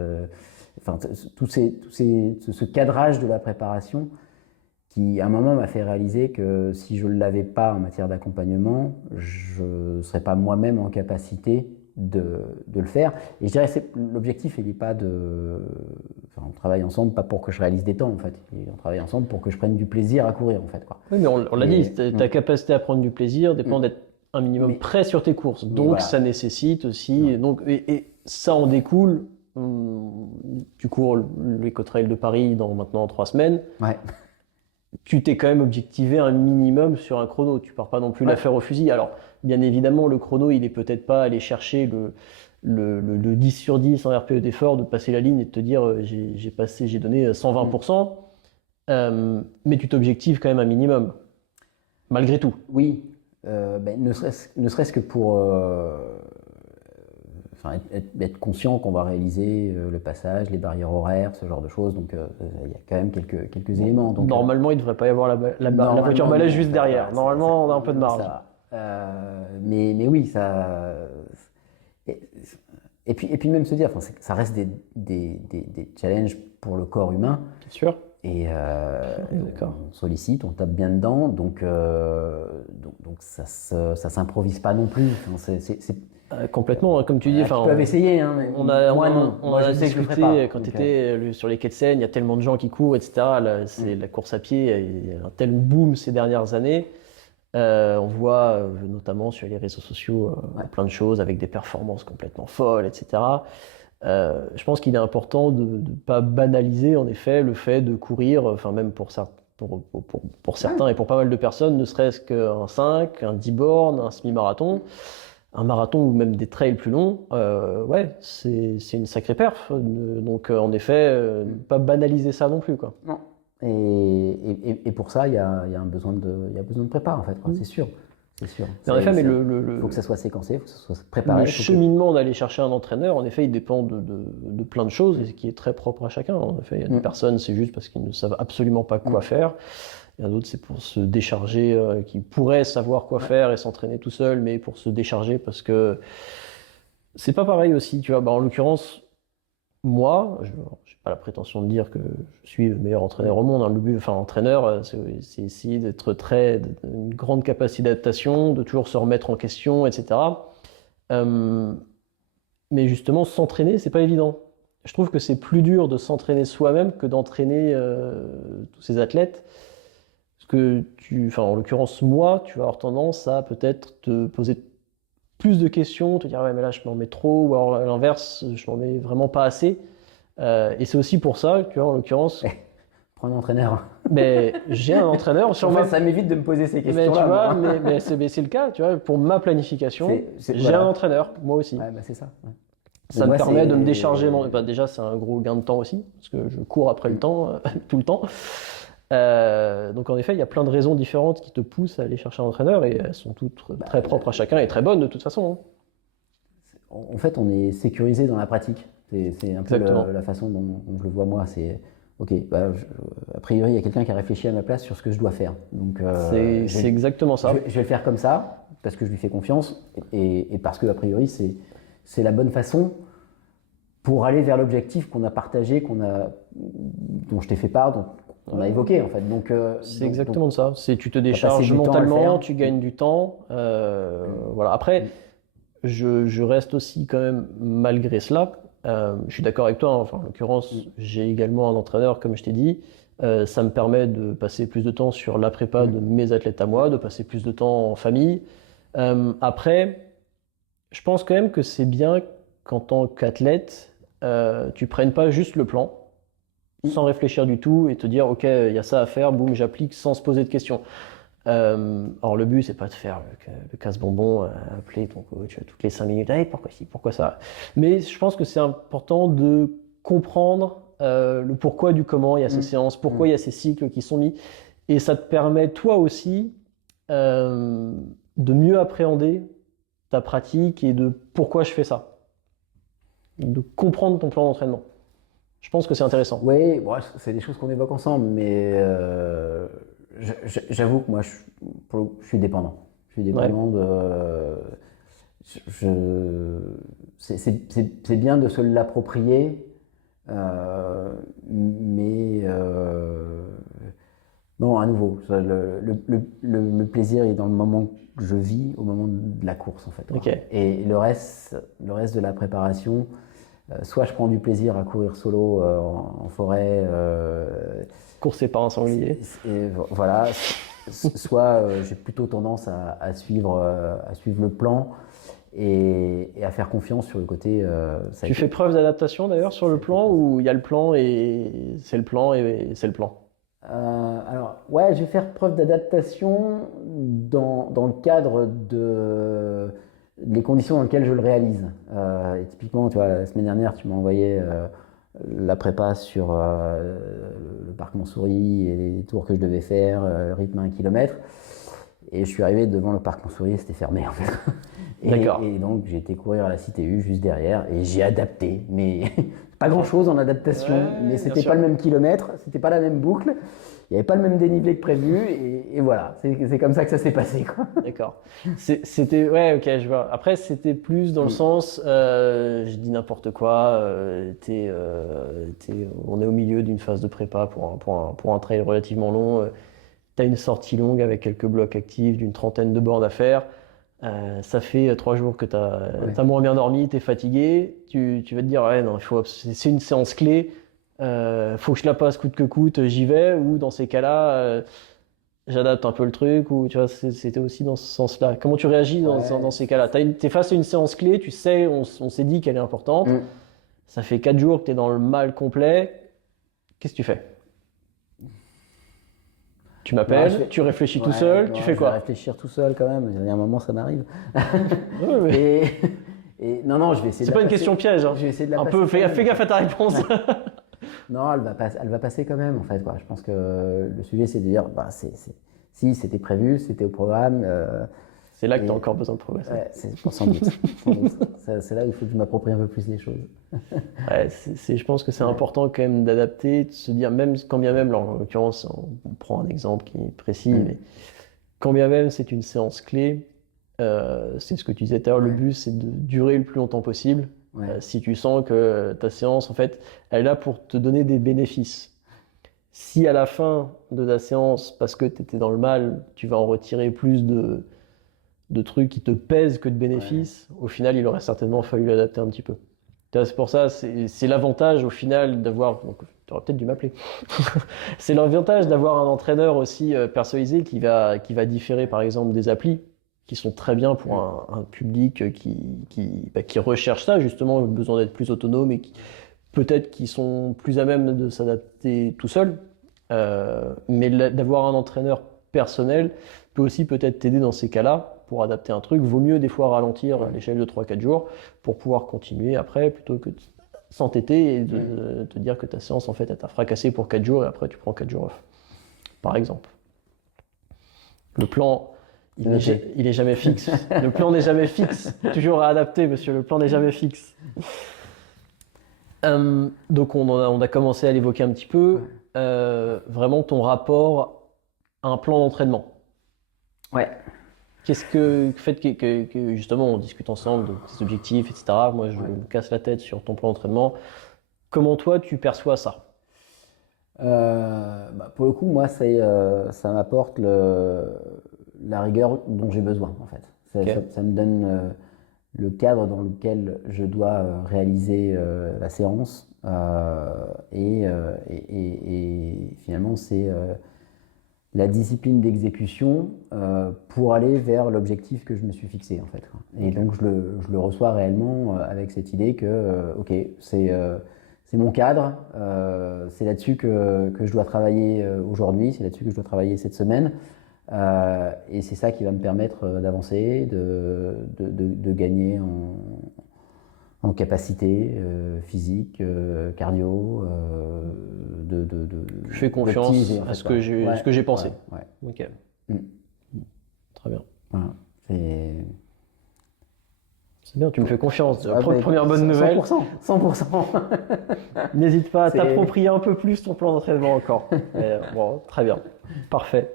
enfin ce cadrage de la préparation qui, à un moment, m'a fait réaliser que si je ne l'avais pas en matière d'accompagnement, je ne serais pas moi-même en capacité de le faire. Et je dirais que l'objectif, il n'est pas de... Enfin, on travaille ensemble, pas pour que je réalise des temps, en fait. On travaille ensemble pour que je prenne du plaisir à courir, en fait. Quoi. Oui, mais on l'a dit, ta capacité à prendre du plaisir dépend d'être un minimum prêt sur tes courses. Donc, voilà. Ça nécessite aussi... Et ça en découle... Tu cours l'Ecotrail de Paris dans maintenant 3 semaines. Ouais. Tu t'es quand même objectivé un minimum sur un chrono. Tu pars pas non plus l'affaire au fusil. Alors, bien évidemment, le chrono, il est peut-être pas aller chercher le 10 sur 10 en RPE d'effort, de passer la ligne et de te dire j'ai donné 120%. Mais tu t'objectives quand même un minimum, malgré tout. Oui, ne serait-ce que pour être conscient qu'on va réaliser le passage, les barrières horaires, ce genre de choses. Donc, il y a quand même quelques éléments. Donc, normalement, il ne devrait pas y avoir la voiture balai juste derrière. Normalement, on a un peu de marge. Mais oui, ça... Et puis même se dire, ça reste des challenges pour le corps humain. Bien sûr. Et D'accord. on sollicite, on tape bien dedans, donc ça s'improvise pas non plus. Enfin, Complètement, hein, comme tu dis. Ils peuvent essayer, hein, mais On moi non. on Moi, a je sais que je le ferai discuté pas. quand Donc, tu étais sur les quais de Seine, il y a tellement de gens qui courent, etc. Là, c'est la course à pied, il y a un tel boom ces dernières années. On voit notamment sur les réseaux sociaux plein de choses avec des performances complètement folles, etc. Je pense qu'il est important de ne pas banaliser en effet le fait de courir, enfin même pour certains et pour pas mal de personnes, ne serait-ce qu'un 5, un 10 bornes, un semi-marathon, un marathon ou même des trails plus longs, ouais, c'est une sacrée perf. Donc en effet, pas banaliser ça non plus, quoi. non. Et pour ça, il y a un besoin de prépa en fait, quoi. C'est sûr. C'est sûr. Mais en effet, mais faut que ça soit séquencé, faut que ça soit préparé. le cheminement d'aller chercher un entraîneur, en effet, il dépend de plein de choses et qui est très propre à chacun. En effet, il y a des personnes, c'est juste parce qu'ils ne savent absolument pas quoi faire. Il y en a d'autres, c'est pour se décharger, qui pourraient savoir quoi faire et s'entraîner tout seul, mais pour se décharger parce que c'est pas pareil aussi. Tu vois, bah, en l'occurrence, moi, je n'ai pas la prétention de dire que je suis le meilleur entraîneur au monde, hein. Le but, enfin, entraîneur, c'est essayer une grande capacité d'adaptation, de toujours se remettre en question, etc. Mais justement, s'entraîner, c'est pas évident. Je trouve que c'est plus dur de s'entraîner soi-même que d'entraîner tous ces athlètes. Parce que enfin, en l'occurrence, moi, tu vas avoir tendance à peut-être te poser plus de questions, te dire ouais mais là je m'en mets trop, ou alors à l'inverse je m'en mets vraiment pas assez. Et c'est aussi pour ça que en l'occurrence, prends un entraîneur. Mais j'ai un entraîneur sur ça m'évite de me poser ces questions. Mais tu vois, mais c'est le cas, tu vois, pour ma planification, j'ai un entraîneur, moi aussi. Ouais, bah c'est ça. Ouais. Ça me permet de me décharger. Déjà, c'est un gros gain de temps aussi, parce que je cours après le temps, tout le temps. Donc en effet, il y a plein de raisons différentes qui te poussent à aller chercher un entraîneur et elles sont toutes très propres à chacun et très bonnes de toute façon, hein. En fait, on est sécurisé dans la pratique. C'est un peu la façon dont je le vois moi. C'est ok, a priori, il y a quelqu'un qui a réfléchi à ma place sur ce que je dois faire. Donc c'est exactement ça. Je vais le faire comme ça parce que je lui fais confiance et parce que a priori c'est la bonne façon pour aller vers l'objectif qu'on a partagé, dont je t'ai fait part, dont on a évoqué en fait. Donc c'est exactement ça. C'est tu te décharges mentalement, tu gagnes du temps. Voilà. Après, je reste aussi quand même malgré cela. Je suis d'accord avec toi. Hein. Enfin, en l'occurrence, j'ai également un entraîneur, comme je t'ai dit. Ça me permet de passer plus de temps sur la prépa de mes athlètes à moi, de passer plus de temps en famille. Après, je pense quand même que c'est bien qu'en tant qu'athlète, tu prennes pas juste le plan sans réfléchir du tout et te dire ok, il y a ça à faire, boum, j'applique sans se poser de questions. Alors le but c'est pas de faire le casse-bonbon, appeler ton coach toutes les 5 minutes, hey, pourquoi ci, pourquoi ça. Mais je pense que c'est important de comprendre le pourquoi du comment il y a ces séances, pourquoi il y a ces cycles qui sont mis, et ça te permet toi aussi de mieux appréhender ta pratique et de pourquoi je fais ça, de comprendre ton plan d'entraînement. Je pense que c'est intéressant. Oui, bon, c'est des choses qu'on évoque ensemble, mais j'avoue que moi, je suis dépendant. Je suis dépendant c'est bien de se l'approprier, mais non, à nouveau, le plaisir est dans le moment que je vis, au moment de la course en fait. Okay. Et le reste de la préparation, soit je prends du plaisir à courir solo en forêt, courser par un sanglier. Voilà. Soit j'ai plutôt tendance à suivre le plan et à faire confiance sur le côté. Tu fais preuve d'adaptation d'ailleurs sur le plan, ou il y a le plan et c'est le plan et c'est le plan? Alors ouais, je vais faire preuve d'adaptation dans le cadre des conditions dans lesquelles je le réalise. Et typiquement, tu vois, la semaine dernière, tu m'as envoyé la prépa sur le parc Montsouris et les tours que je devais faire, rythme 1 km. Et je suis arrivé devant le parc Montsouris, c'était fermé en fait. Et donc j'ai été courir à la CTU juste derrière et j'ai adapté. Mais pas grand chose en adaptation, mais c'était pas le même kilomètre, c'était pas la même boucle. il n'y avait pas le même dénivelé que prévu, et voilà, c'est comme ça que ça s'est passé, quoi. D'accord. C'était, ouais, ok, je vois. Après, c'était plus dans le sens, je dis n'importe quoi, on est au milieu d'une phase de prépa pour un trail relativement long. Tu as une sortie longue avec quelques blocs actifs d'une trentaine de bornes à faire. Ça fait 3 jours que tu as moins bien dormi, tu es fatigué. Tu vas te dire, ouais, non, c'est une séance clé. Faut que je la passe coûte que coûte, j'y vais. Ou dans ces cas-là, j'adapte un peu le truc. Ou tu vois, c'était aussi dans ce sens-là. Comment tu réagis dans ces cas-là? T'es face à une séance clé, tu sais, on s'est dit qu'elle est importante. Ça fait 4 jours que tu es dans le mal complet. Qu'est-ce que tu fais? Tu m'appelles, tu réfléchis tout seul, tu fais quoi? Je vais réfléchir tout seul quand même, il y a un moment ça m'arrive. Ouais, mais Non, je vais essayer de c'est pas une question piège, hein. Je vais essayer de la Un passer peu, quand même. fais gaffe à ta réponse. Non, elle va passer quand même en fait, quoi. Je pense que le sujet c'est de dire, bah, si c'était prévu, c'était au programme. C'est là que tu as encore besoin de progresser. Ouais, sans doute. Sans doute. C'est là où il faut que je m'approprie un peu plus les choses. Ouais, je pense que c'est important quand même d'adapter, de se dire, même quand bien même, là, en l'occurrence, on prend un exemple qui est précis, mais quand bien même c'est une séance clé, c'est ce que tu disais tout à l'heure, le but c'est de durer le plus longtemps possible. Si tu sens que ta séance, en fait, elle est là pour te donner des bénéfices. Si à la fin de ta séance, parce que tu étais dans le mal, tu vas en retirer plus de trucs qui te pèsent que de bénéfices, au final, il aurait certainement fallu l'adapter un petit peu. C'est pour ça, c'est l'avantage au final d'avoir, donc tu aurais peut-être dû m'appeler, c'est l'avantage d'avoir un entraîneur aussi personnalisé qui va différer par exemple des applis qui sont très bien pour un public qui recherche ça, justement, le besoin d'être plus autonome et peut-être qui sont plus à même de s'adapter tout seul. Mais d'avoir un entraîneur personnel peut aussi peut-être t'aider dans ces cas-là pour adapter un truc. Vaut mieux des fois ralentir à l'échelle de 3-4 jours pour pouvoir continuer après plutôt que de s'entêter et de te dire que ta séance en fait elle t'a fracassé pour 4 jours et après tu prends 4 jours off. Par exemple. Le plan, il est jamais fixe. Le plan n'est jamais fixe. Toujours à adapter, monsieur. Le plan n'est jamais fixe. Donc on a commencé à l'évoquer un petit peu. Vraiment ton rapport à un plan d'entraînement. Ouais. Qu'est-ce que fait que justement on discute ensemble de tes objectifs, etc. Moi je me casse la tête sur ton plan d'entraînement. Comment toi tu perçois ça? Pour le coup, moi, ça m'apporte la rigueur dont j'ai besoin, en fait. Ça me donne le cadre dans lequel je dois réaliser la séance. Et finalement, c'est la discipline d'exécution pour aller vers l'objectif que je me suis fixé, en fait. Et donc, je le reçois réellement avec cette idée que, ok, c'est mon cadre, c'est là-dessus que je dois travailler aujourd'hui, c'est là-dessus que je dois travailler cette semaine. Et c'est ça qui va me permettre d'avancer, de gagner en capacité physique, cardio, Je fais confiance à ce que j'ai pensé. Ouais. Ok. Très bien. Voilà. C'est bien, tu me fais confiance. Première bonne nouvelle. 100%. N'hésite pas à t'approprier un peu plus ton plan d'entraînement encore. Bon, très bien. Parfait.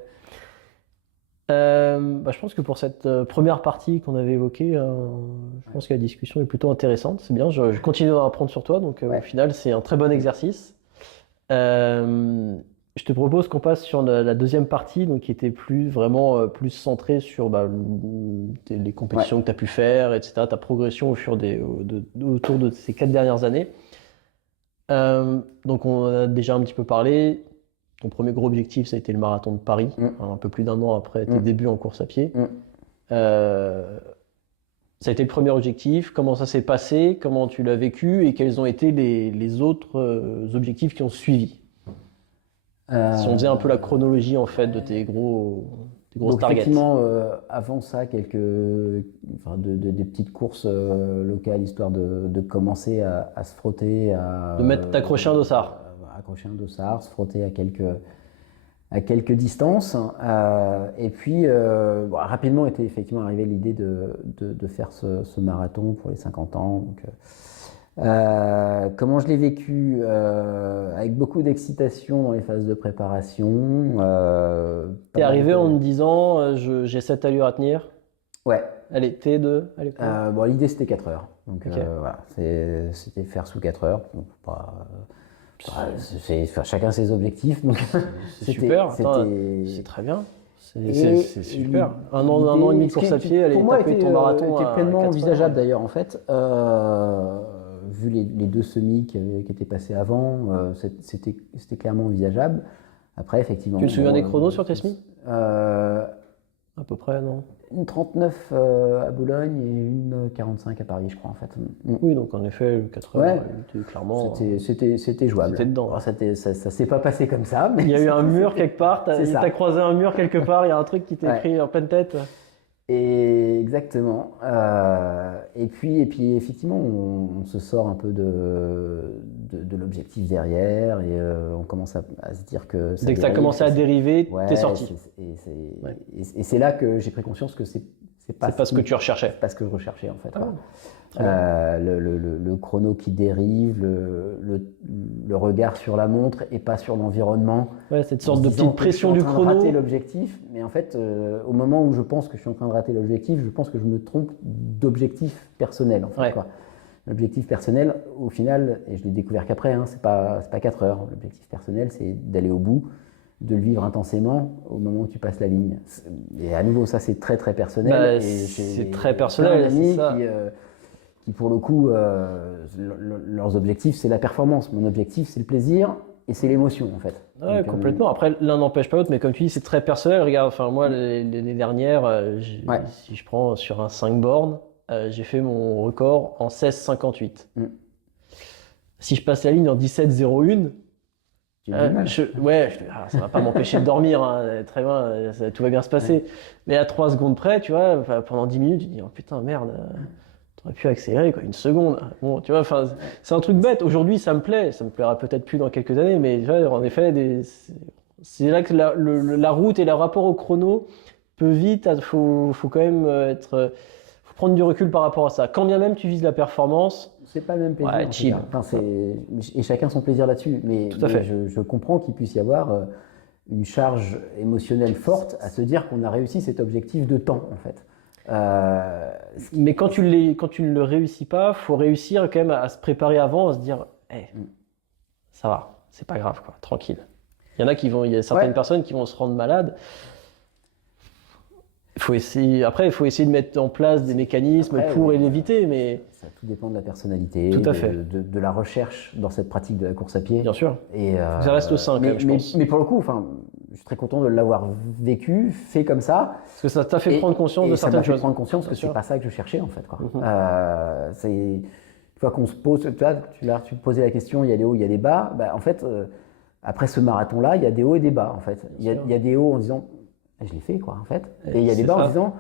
Je pense que pour cette première partie qu'on avait évoquée, je pense que la discussion est plutôt intéressante. C'est bien, je continue à apprendre sur toi, donc au final, c'est un très bon exercice. Je te propose qu'on passe sur la deuxième partie, donc qui était plus centrée sur les compétitions que tu as pu faire, etc., ta progression autour de ces 4 dernières années. Donc on en a déjà un petit peu parlé. Ton premier gros objectif, ça a été le marathon de Paris, un peu plus d'1 an après tes débuts en course à pied. Ça a été le premier objectif. Comment ça s'est passé? Comment tu l'as vécu? Et quels ont été les autres objectifs qui ont suivi? Si on faisait un peu la chronologie en fait de tes grosses targets. Effectivement, avant ça, des petites courses locales, histoire de commencer à se frotter. T'accrocher un dossard. Accrocher un dossard, se frotter à quelques distances. Et puis, rapidement était effectivement arrivée l'idée de faire ce marathon pour les 50 ans. Donc, Comment je l'ai vécu? Avec beaucoup d'excitation dans les phases de préparation. T'es arrivé en me disant j'ai cette allure à tenir. Ouais. Allez, T2 à l'époque. Bon, l'idée c'était 4 heures. Donc Ok. voilà, c'était faire sous 4 heures. Donc, chacun ses objectifs. Donc, C'est super. Attends, c'est très bien. C'est super. Un an et demi de course à pied, aller pour moi, taper ton marathon était à pleinement 4 heures. envisageable d'ailleurs en fait. Vu les 2 semis qui étaient passés avant, c'était clairement envisageable. Après, effectivement. Tu te souviens des chronos sur tes semis? À peu près, non? Une 39 à Boulogne et une 45 à Paris, je crois en fait. Oui, donc en effet, le 4 heures, était clairement. C'était jouable. C'était dedans. Alors, ça s'est pas passé comme ça. Mais il y a eu un mur quelque part, t'as croisé un mur quelque part, il y a un truc qui t'est écrit en pleine tête. Et exactement. Et puis effectivement, on se sort un peu de l'objectif derrière et on commence à se dire que dès que ça a commencé à dériver, t'es sorti. Et c'est là que j'ai pris conscience que c'est pas ce que tu recherchais. C'est pas ce que je recherchais en fait. Le chrono qui dérive, le regard sur la montre et pas sur l'environnement. Ouais, cette sorte de petite pression du chrono. Je suis en train de rater l'objectif, mais en fait, au moment où je pense que je suis en train de rater l'objectif, je pense que je me trompe d'objectif personnel. En fait, l'objectif personnel, au final, et je l'ai découvert qu'après, c'est pas 4 heures. L'objectif personnel, c'est d'aller au bout, de le vivre intensément au moment où tu passes la ligne. Et à nouveau, ça, c'est très très personnel. C'est très personnel, c'est ça. Qui pour le coup, leurs objectifs, c'est la performance. Mon objectif, c'est le plaisir et c'est l'émotion, en fait. Ouais, donc, complètement. Après, l'un n'empêche pas l'autre, mais comme tu dis, c'est très personnel. Regarde, enfin, moi, les dernières, si je prends sur un 5 bornes, j'ai fait mon record en 16,58. Si je passe la ligne en 17,01, ça va pas m'empêcher de dormir, très bien, tout va bien se passer. Mais à 3 secondes près, tu vois, pendant 10 minutes, tu te dis, oh putain, merde. T'aurais pu accélérer une seconde. Bon, tu vois, c'est un truc bête. Aujourd'hui, ça me plaît. Ça me plaira peut-être plus dans quelques années, mais tu vois, en effet, c'est là que la route et le rapport au chrono peut vite. Faut quand même faut prendre du recul par rapport à ça. Quand bien même tu vises la performance, c'est pas le même plaisir. Chill. Et chacun son plaisir là-dessus. Mais je comprends qu'il puisse y avoir une charge émotionnelle forte à se dire qu'on a réussi cet objectif de temps, en fait. Mais quand tu ne le réussis pas, faut réussir quand même à se préparer avant, à se dire, ça va, c'est pas grave, quoi, tranquille. Il y a certaines personnes qui vont se rendre malades. Il faut essayer de mettre en place des mécanismes pour l'éviter, mais ça tout dépend de la personnalité, tout à fait. de la recherche dans cette pratique de la course à pied. Bien sûr. Et ça reste sain, quand même, je pense. Mais pour le coup, je suis très content de l'avoir vécu, fait comme ça. Parce que ça t'a fait prendre conscience de certaines choses. Ça m'a fait prendre conscience que c'est pas ça que je cherchais en fait, quoi. C'est une fois qu'on se pose, tu me posais la question, il y a des hauts, il y a des bas. En fait, après ce marathon-là, il y a des hauts et des bas en fait. Il y a des hauts en disant, je l'ai fait quoi en fait. Et il y a des bas en disant,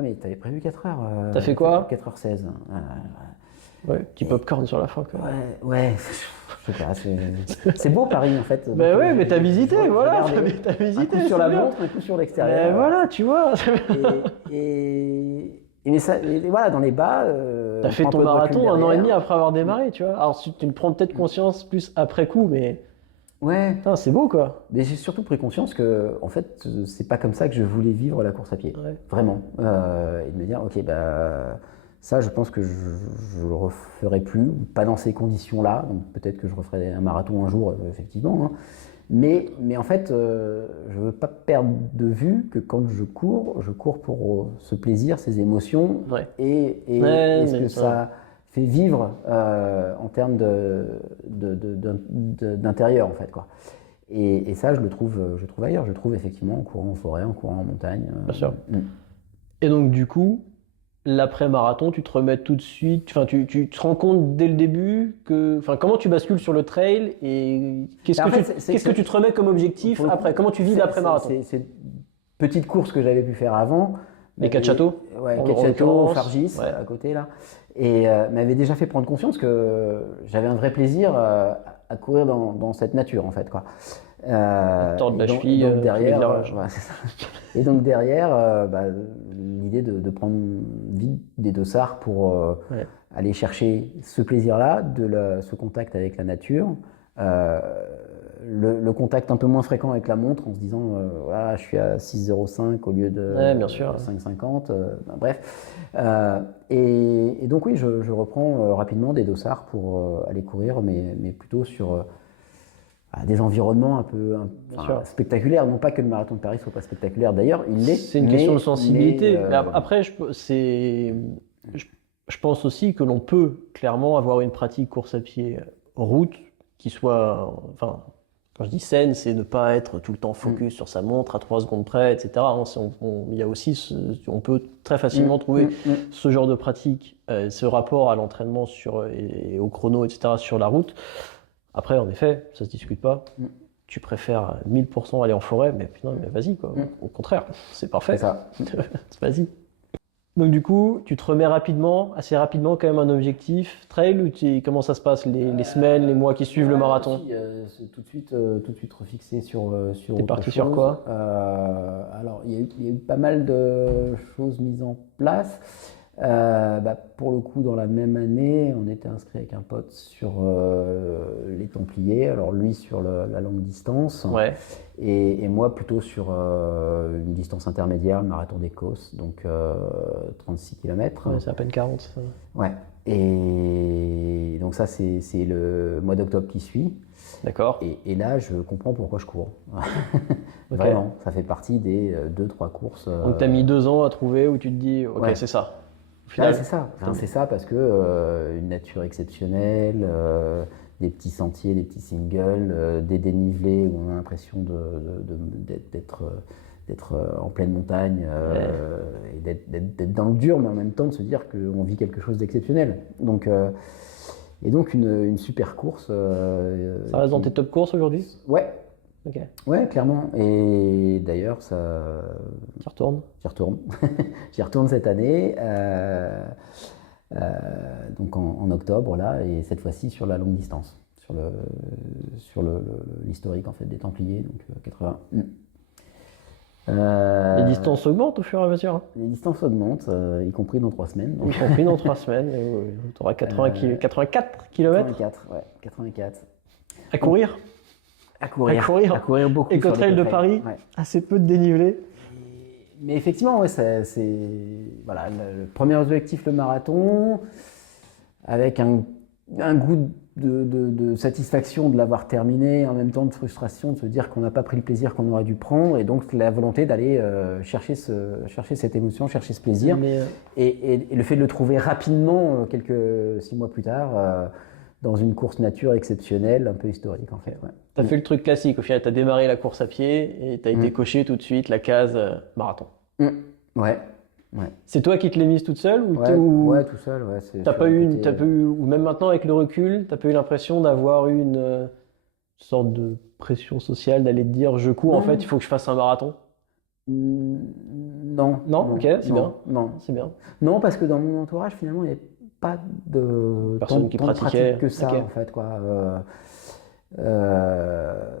mais t'avais prévu 4 heures. T'as fait quoi? 4h16. Petit popcorn sur la fin quoi. Ouais. Je sais pas, c'est beau Paris en fait. Mais t'as visité, voilà. T'as visité. Un coup sur la montre, un coup sur l'extérieur. Voilà, tu vois. Et voilà, dans les bas. T'as fait ton marathon 1 an et demi après avoir démarré, tu vois. Alors tu le prends peut-être conscience plus après coup, mais. Ouais. C'est beau quoi. Mais j'ai surtout pris conscience que, en fait, c'est pas comme ça que je voulais vivre la course à pied. Ouais. Vraiment. Et de me dire, ok, ça, je pense que je le referai plus, pas dans ces conditions-là. Donc peut-être que je referai un marathon un jour, effectivement. Mais en fait, je veux pas perdre de vue que quand je cours pour ce plaisir, ces émotions et ce que ça fait vivre en termes d'intérieur, en fait, quoi. Et ça, je le trouve ailleurs. Je le trouve effectivement en courant en forêt, en courant en montagne. Bien sûr. Et donc, du coup, l'après-marathon, tu te remets tout de suite, tu te rends compte dès le début comment tu bascules sur le trail et qu'est-ce que tu te remets comme objectif après? Comment tu vis l'après-marathon? C'est une petite course que j'avais pu faire avant. Les 4 châteaux? Ouais, 4 châteaux, Fargis, à côté là. Et m'avait déjà fait prendre conscience que j'avais un vrai plaisir à courir dans cette nature en fait, quoi. Tordre la et donc, cheville, et donc tous les derrière, virages. voilà, c'est ça. Et donc derrière, l'idée de prendre vite des dossards pour Ouais. aller chercher ce plaisir-là, ce contact avec la nature, euh, le contact un peu moins fréquent avec la montre en se disant voilà, je suis à 6,05 au lieu de Ouais, bien sûr. 5,50, bref. Et donc oui, je reprends rapidement des dossards pour aller courir, mais plutôt sur des environnements un peu Bien sûr. spectaculaires. Non pas que le marathon de Paris soit pas spectaculaire, d'ailleurs, il l'est. C'est une question de sensibilité. mais, Mais après, je, je pense aussi que l'on peut clairement avoir une pratique course à pied route qui soit, enfin, quand je dis saine, c'est ne pas être tout le temps focus sur sa montre à 3 secondes près, etc. Il y a aussi, on peut très facilement trouver ce genre de pratique, ce rapport à l'entraînement et au chrono, etc. sur la route. Après, en effet, ça se discute pas. Tu préfères 1000% aller en forêt, mais putain, mais vas-y, quoi. Au contraire, c'est parfait. C'est ça. Vas-y. Donc du coup, tu te remets assez rapidement quand même un objectif trail ou comment ça se passe les semaines, les mois qui suivent le marathon? Si, c'est tout de suite refixé sur T'es autre parti chose. sur quoi? Alors, il y a eu pas mal de choses mises en place. Pour le coup, dans la même année, on était inscrit avec un pote sur les Templiers. Alors lui sur la longue distance, Ouais. et moi plutôt sur une distance intermédiaire, le marathon d'Écosse, donc 36 km. Ouais, c'est à peine 40. Ça. Ouais. Et donc ça, c'est le mois d'octobre qui suit. D'accord. Et là, je comprends pourquoi je cours. Ok. Vraiment, ça fait partie des 2-3 courses. Donc t'as mis 2 ans à trouver où tu te dis, ok, Ouais. c'est ça. Au Ouais, final, c'est ça. Enfin, c'est ça parce que une nature exceptionnelle, des petits sentiers, des petits singles, des dénivelés où on a l'impression d'être en pleine montagne et d'être dans le dur, mais en même temps de se dire qu'on vit quelque chose d'exceptionnel. Et donc une super course. ça reste dans tes top courses aujourd'hui? Ouais, Ok. ouais, clairement. Et d'ailleurs, Tu retournes? j'y retourne. J'y retourne cette année, donc en octobre, là, et cette fois-ci sur la longue distance, sur l'historique en fait, des Templiers, donc 80. Les distances augmentent au fur et à mesure, hein. Les distances augmentent, y compris dans 3 semaines. Y compris dans 3 semaines. Tu auras 84 km 84, ouais, 84. à courir. À courir. À courir. À courir beaucoup. Eco sur Trail de l'éco-trail. Paris, Ouais. assez peu de dénivelé. Mais effectivement, ouais, voilà, le premier objectif, le marathon, avec un goût de satisfaction de l'avoir terminé, en même temps de frustration de se dire qu'on n'a pas pris le plaisir qu'on aurait dû prendre, et donc la volonté d'aller chercher cette émotion, chercher ce plaisir, Mais, et le fait de le trouver rapidement, 6 mois plus tard, dans une course nature exceptionnelle, un peu historique en fait. Ouais. t'as fait le truc classique. Au final, t'as démarré la course à pied et t'as été coché tout de suite la case marathon. Ouais. C'est toi qui te l'es mise toute seule ou Ouais, tout seul. Ouais, t'as pas eu, ou même maintenant avec le recul, t'as pas eu l'impression d'avoir eu une sorte de pression sociale d'aller te dire je cours, en Non. fait, il faut que je fasse un marathon? Non. Non, ok, c'est bien. Non. C'est bien. Non, parce que dans mon entourage, finalement, il n'y avait pas de Personne qui tant de pratiquait. pratique que ça, Ok. en fait, quoi.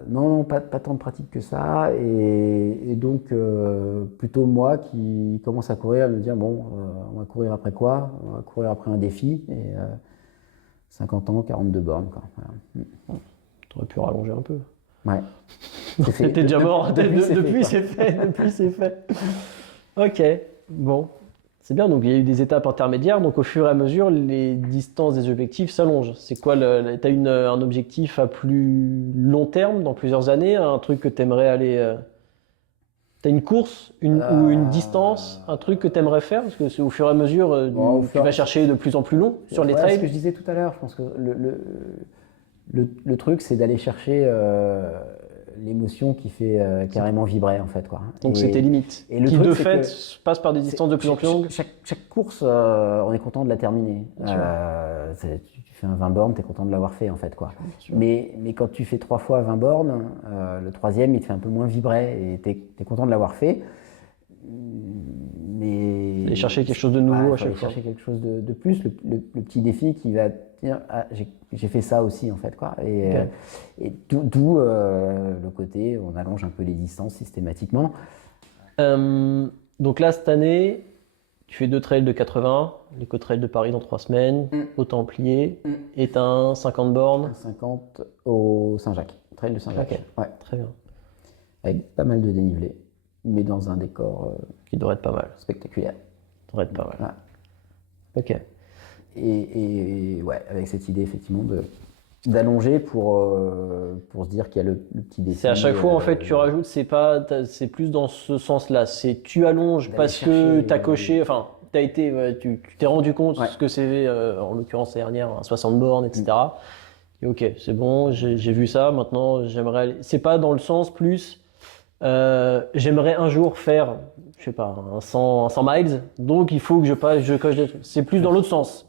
Non, pas tant de pratique que ça. Et donc, plutôt moi qui commence à courir, à me dire, bon, on va courir après quoi? On va courir après un défi. Et 50 ans, 42 bornes, quoi. Voilà. T'aurais pu rallonger un peu. Ouais. C'est fait. T'es déjà mort. Depuis, quoi. c'est fait. Depuis, c'est fait. Ok. Bon. C'est bien. Donc, il y a eu des étapes intermédiaires. Donc, au fur et à mesure, les distances des objectifs s'allongent. C'est quoi t'as un objectif à plus long terme, dans plusieurs années? Un truc que t'aimerais aller. T'as une course ou une distance, un truc que t'aimerais faire? Parce que c'est au fur et à mesure, tu vas chercher de plus en plus long sur les Ouais, trails. ce que je disais tout à l'heure, je pense que le truc, c'est d'aller chercher l'émotion qui fait carrément vibrer, en fait, quoi. Donc, c'est tes limites. et le Qui, truc, de c'est fait, que passent par des distances de plus en plus longues. Chaque course, on est content de la terminer. Bien sûr. Tu fais un 20 bornes, tu es content de l'avoir fait, en fait, quoi. Bien sûr. Mais quand tu fais 3 fois 20 bornes, le troisième, il te fait un peu moins vibrer et tu es content de l'avoir fait. Mais Aller chercher quelque chose de nouveau à chaque fois. Chercher quelque chose de plus, le petit défi qui va dire j'ai fait ça aussi en fait quoi. Et d'où le côté on allonge un peu les distances systématiquement. Donc là cette année, tu fais 2 trails de 80, l'éco-trail de Paris dans 3 semaines, au Templier, et t'as un 50 bornes. Un 50 au Saint-Jacques, trail de Saint-Jacques. Ok, ouais. Très bien. Avec pas mal de dénivelé, mais dans un décor qui devrait être pas mal. Spectaculaire. Devrait être pas mal. Ouais. Ok. Et ouais, avec cette idée effectivement d'allonger pour se dire qu'il y a le petit défi. C'est à chaque fois en fait tu rajoutes, c'est plus dans ce sens-là. C'est tu allonges parce que tu as coché, enfin tu t'es rendu compte ce que c'est en l'occurrence l'année dernière, un 60 bornes, etc. Et ok, c'est bon, j'ai vu ça. Maintenant j'aimerais aller. C'est pas dans le sens plus. J'aimerais un jour faire, je sais pas, un 100 miles. Donc il faut que je coche des trucs. C'est plus dans l'autre sens.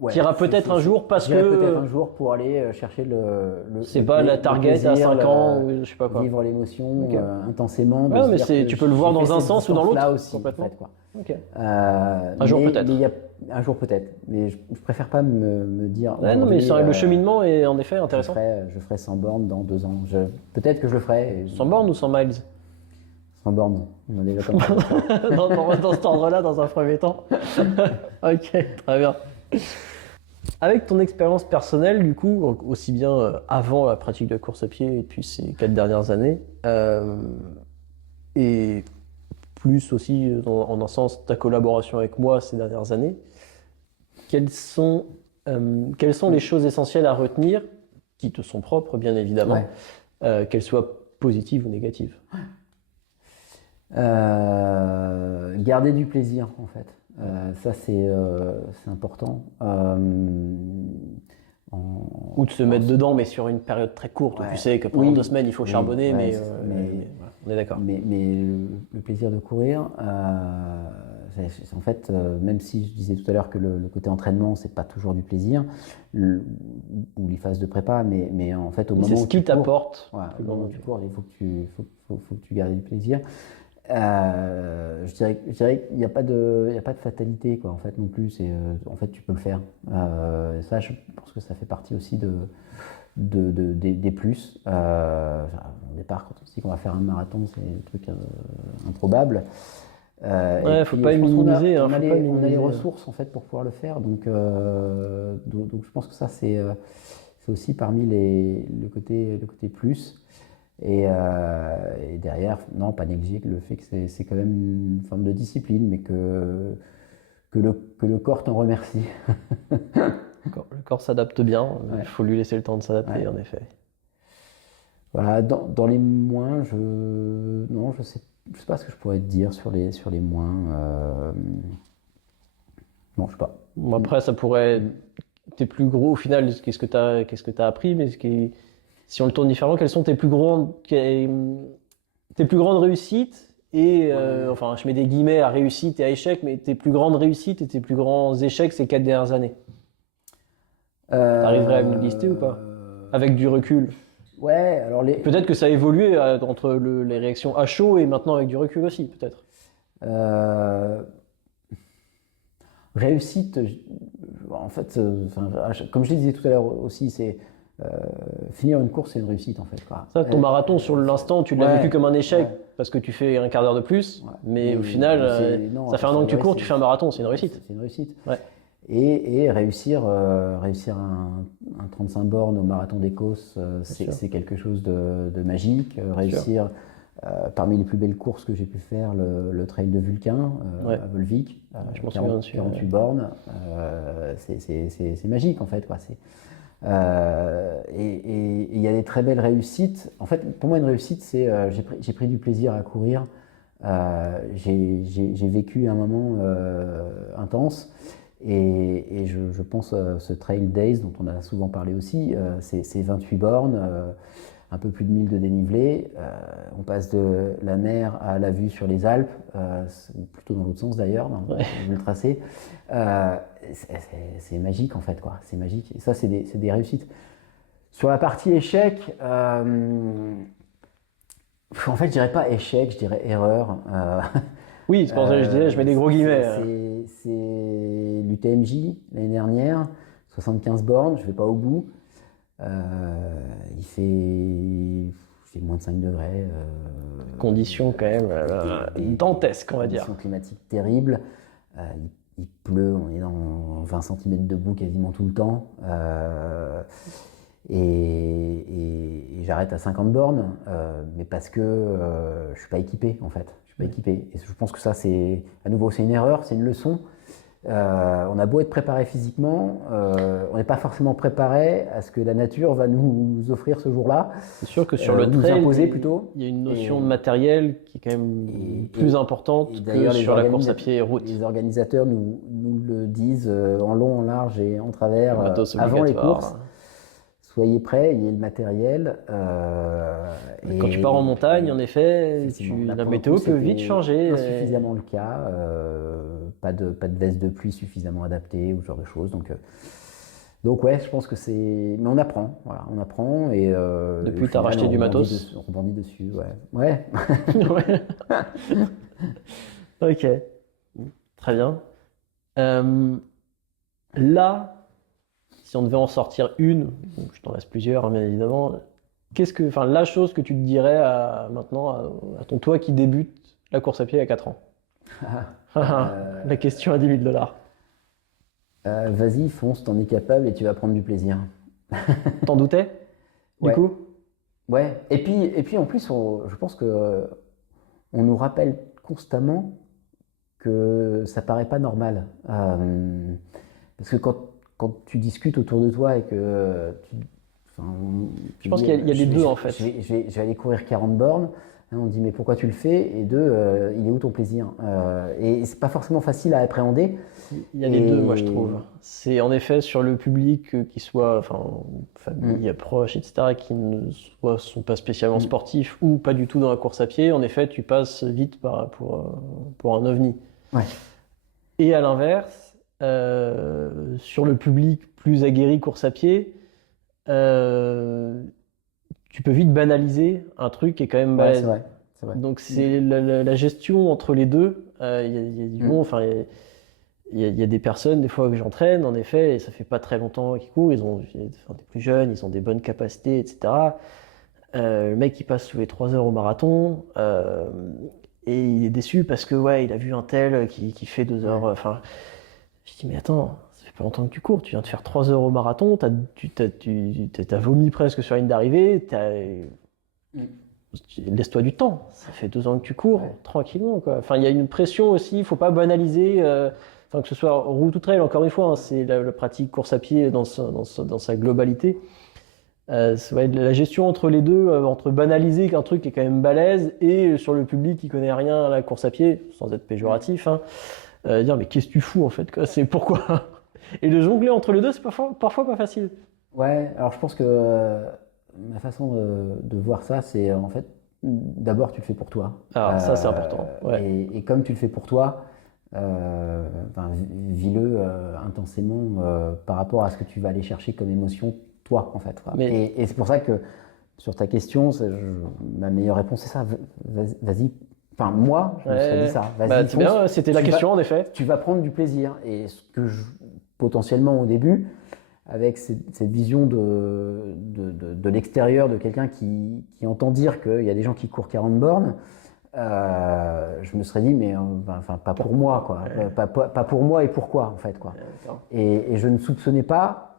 Ouais, qui ira peut-être un jour parce que peut-être un jour pour aller chercher c'est pas la target plaisir, à 5 ans ou je sais pas quoi. Vivre l'émotion intensément. Ouais, mais tu peux le voir dans un sens ou dans l'autre. Là aussi, complètement. En fait, quoi. Okay. Un jour peut-être. Un jour peut-être, mais je préfère pas me dire. Ouais, non, mais le cheminement est en effet intéressant. Je ferai 100 bornes dans 2 ans. Peut-être que je le ferai. 100 bornes ou 100 miles 100 bornes. On a déjà comme ça. dans cet ordre-là, dans un premier temps. Ok, très bien. Avec ton expérience personnelle, du coup, aussi bien avant la pratique de course à pied et depuis ces 4 dernières années, et plus aussi en un sens ta collaboration avec moi ces dernières années, quelles sont les choses essentielles à retenir, qui te sont propres bien évidemment, qu'elles soient positives ou négatives? Garder du plaisir en fait. Ça c'est important. Ou de se mettre dedans, mais sur une période très courte. Tu sais que pendant 2 semaines il faut charbonner, mais on est d'accord. Mais le plaisir de courir, c'est en fait, même si je disais tout à l'heure que le côté entraînement c'est pas toujours du plaisir, ou les phases de prépa, mais en fait au moment où c'est ce qui t'apporte. Au moment où tu cours, il faut que tu gardes du plaisir. Je dirais qu'il n'y a pas de fatalité quoi en fait non plus. En fait tu peux le faire. Ça je pense que ça fait partie aussi des plus. Au départ quand on se dit qu'on va faire un marathon c'est un truc improbable. Faut pas minimiser. On a les ressources en fait pour pouvoir le faire. Donc je pense que ça c'est aussi parmi le côté plus. Et derrière, non, pas négliger le fait que c'est quand même une forme de discipline, mais que le corps t'en remercie. Le corps s'adapte bien, il faut lui laisser le temps de s'adapter, en effet. Voilà, dans les moins, je sais pas ce que je pourrais te dire sur les moins. Non, je sais pas. Après, ça pourrait. T'es plus gros au final, qu'est-ce que t'as appris, mais si on le tourne différemment, quelles sont tes plus grandes réussites et enfin je mets des guillemets à réussite et à échec, mais tes plus grandes réussites et tes plus grands échecs ces 4 dernières années? T'arriverais à me le lister ou pas? Avec du recul. Ouais, alors peut-être que ça a évolué entre les réactions à chaud et maintenant avec du recul aussi, peut-être. Réussite, en fait, comme je le disais tout à l'heure aussi, c'est finir une course, c'est une réussite en fait. Quoi. Ça, ton marathon sur l'instant, tu l'as vécu comme un échec parce que tu fais un quart d'heure de plus, mais au final, ça fait un an que tu cours, tu fais un marathon, c'est une réussite. C'est une réussite. Ouais. Et réussir un 35 bornes au marathon d'Écosse, c'est quelque chose de magique. Réussir parmi les plus belles courses que j'ai pu faire, le trail de Vulcain à Volvic, 48 bornes, c'est magique en fait. Quoi. Et il y a des très belles réussites. En fait, pour moi, une réussite, c'est j'ai pris du plaisir à courir. J'ai vécu un moment intense. Et je pense ce Trail Days dont on a souvent parlé aussi, c'est 28 bornes, un peu plus de 1000 de dénivelé. On passe de la mer à la vue sur les Alpes, plutôt dans l'autre sens d'ailleurs, vu le tracé. C'est magique en fait, quoi. C'est magique. Et ça, c'est des réussites. Sur la partie échec, en fait, je dirais pas échec, je dirais erreur. Oui, c'est pour ça que je disais, je mets des gros guillemets. C'est l'UTMJ l'année dernière, 75 bornes, je vais pas au bout. Il fait moins de 5 degrés. Conditions quand même dantesques, on va dire. Conditions climatiques terribles. Il pleut, on est dans 20 cm de boue quasiment tout le temps. Et j'arrête à 50 bornes, mais parce que je suis pas équipé en fait. Je suis pas équipé. Et je pense que ça, c'est une erreur, c'est une leçon. On a beau être préparé physiquement, on n'est pas forcément préparé à ce que la nature va nous offrir ce jour-là. C'est sûr que sur le nous trail, imposer plutôt. Il y a une notion de matériel qui est quand même plus importante que sur la course à pied et route. Les organisateurs nous le disent en long, en large et en travers avant les courses. Soyez prêts, ayez le matériel. Quand tu pars en montagne, en effet, la météo peut vite changer. Insuffisamment le cas. Pas de veste de pluie suffisamment adaptée ou ce genre de choses. Donc ouais, je pense que c'est... Mais on apprend, voilà, on apprend. Et, depuis, tu as racheté du matos. On rebondit dessus, ouais. Ouais. Ok, très bien. Là, si on devait en sortir une, je t'en laisse plusieurs, hein, bien évidemment, la chose que tu te dirais maintenant à ton toi qui débute la course à pied à 4 ans? La question à $10 000. Vas-y, fonce, t'en es capable et tu vas prendre du plaisir. T'en doutais, du coup? Ouais. Et puis en plus, je pense que on nous rappelle constamment que ça paraît pas normal. Parce que quand tu discutes autour de toi et que je pense qu'il y a les deux en fait. Je vais aller courir 40 bornes. On dit mais pourquoi tu le fais? Et deux, il est où ton plaisir? Et c'est pas forcément facile à appréhender. Il y a les deux, moi je trouve. C'est en effet sur le public qui soit, famille, proche, etc., qui ne sont pas spécialement sportifs ou pas du tout dans la course à pied. En effet, tu passes vite pour un ovni. Ouais. Et à l'inverse, sur le public plus aguerri course à pied, tu peux vite banaliser un truc qui est quand même balèze. Ouais, c'est vrai. Donc c'est la gestion entre les deux. Il y a du bon, il y a des personnes des fois que j'entraîne en effet, et ça fait pas très longtemps qu'ils courent, ils ont des plus jeunes, ils ont des bonnes capacités, etc. Le mec il passe sous les 3 heures au marathon et il est déçu parce que il a vu un tel qui fait 2 heures. Je dis mais attends, ça fait pas longtemps que tu cours, tu viens de faire 3 heures au marathon, t'as vomi presque sur la ligne d'arrivée, laisse-toi du temps, ça fait 2 ans que tu cours, tranquillement quoi. Il y a une pression aussi, il faut pas banaliser, que ce soit route ou trail, encore une fois, hein, c'est la pratique course à pied dans sa globalité. Ça va être la gestion entre les deux, entre banaliser qu'un truc est quand même balèze et sur le public qui connaît rien à la course à pied, sans être péjoratif, dire mais qu'est-ce que tu fous en fait, quoi, c'est pourquoi. Et de jongler entre les deux, c'est parfois pas facile. Ouais, alors je pense que ma façon de voir ça, c'est en fait, d'abord tu le fais pour toi. Alors ça c'est important. Ouais. Et comme tu le fais pour toi, vis-le intensément par rapport à ce que tu vas aller chercher comme émotion, toi en fait. Et c'est pour ça que sur ta question, ma meilleure réponse c'est ça, vas-y. Enfin, moi, je me serais dit ça. Vas-y, c'est bien, c'était la question en effet. Tu vas prendre du plaisir. Et ce que potentiellement au début, avec cette vision de l'extérieur, de quelqu'un qui entend dire qu'il y a des gens qui courent 40 bornes, je me serais dit, mais pas pour moi, quoi. Pas pour moi et pourquoi, en fait, quoi. Et je ne soupçonnais pas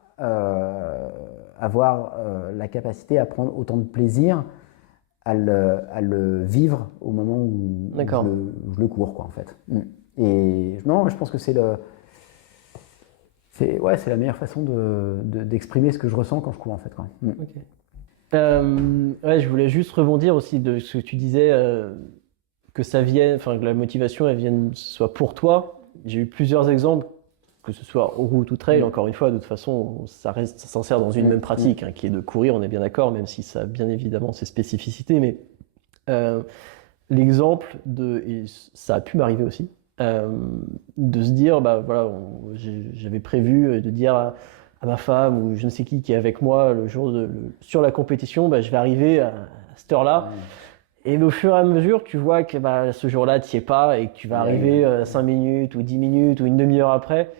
avoir la capacité à prendre autant de plaisir à le vivre au moment où je le cours, quoi, en fait. Et non, je pense que c'est la meilleure façon d'exprimer ce que je ressens quand je cours, en fait, quoi. Okay. Je voulais juste rebondir aussi de ce que tu disais, que la motivation elle vienne soit pour toi. J'ai eu plusieurs exemples, que ce soit au route ou trail, encore une fois, de toute façon, ça s'insère dans une même pratique, qui est de courir, on est bien d'accord, même si ça a bien évidemment ses spécificités, mais l'exemple et ça a pu m'arriver aussi, de se dire, j'avais prévu de dire à ma femme ou je ne sais qui est avec moi le jour sur la compétition, je vais arriver à cette heure-là. Et au fur et à mesure, tu vois que ce jour-là, tu n'y es pas et que tu vas arriver 5 minutes ou 10 minutes ou une demi-heure après.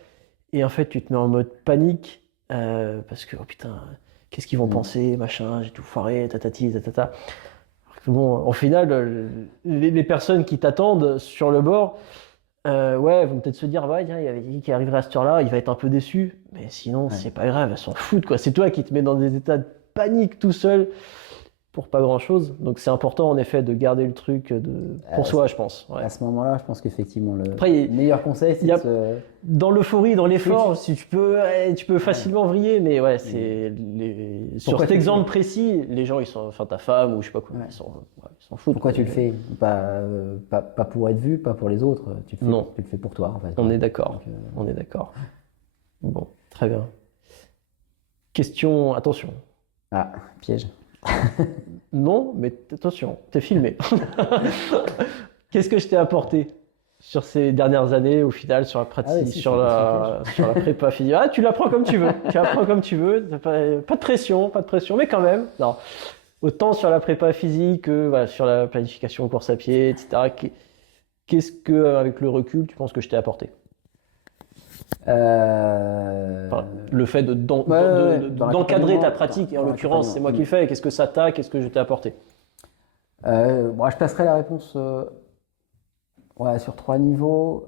Et en fait, tu te mets en mode panique parce que, oh putain, qu'est-ce qu'ils vont penser, machin, j'ai tout foiré, tatati, tatata. Alors que bon, au final, les personnes qui t'attendent sur le bord, ouais, vont peut-être se dire, ouais, tiens, il y avait qui arriverait à cette heure-là, il va être un peu déçu. Mais sinon, Ouais. c'est pas grave, elles s'en foutent, quoi. C'est toi qui te mets dans des états de panique tout seul pour pas grand-chose. Donc c'est important, en effet, de garder le truc pour soi, je pense. Ouais. À ce moment-là, je pense qu'effectivement, le Après, meilleur conseil, c'est il y a- de se... dans l'euphorie, dans l'effort, si tu peux facilement vriller, mais ouais, sur Pourquoi cet tu le exemple fais précis, les gens, enfin ta femme ou je sais pas quoi, Ouais. ils s'en foutent. Pourquoi quoi. tu le fais? Pas pour être vu, pas pour les autres. Non. Tu le fais pour toi, en fait. On est d'accord. Donc, On est d'accord. Bon, très bien. Question, attention. Ah, piège. Non, mais attention, t'es filmé. Qu'est-ce que je t'ai apporté sur ces dernières années, au final, sur la pratique, Ah oui, si, sur la prépa physique? Ah, tu la prends comme tu veux. Tu la prends comme tu veux. Pas de pression, mais quand même. Non. Autant sur la prépa physique que voilà, sur la planification course à pied, etc. Qu'est-ce que, avec le recul, tu penses que je t'ai apporté? Enfin, le fait Dans d'encadrer ta l'accompagnement, pratique, et en dans l'occurrence, c'est moi qui le l'accompagnement. fais. Qu'est-ce que ça t'a? Qu'est-ce que je t'ai apporté? Bon, je placerai la réponse ouais, sur 3 niveaux.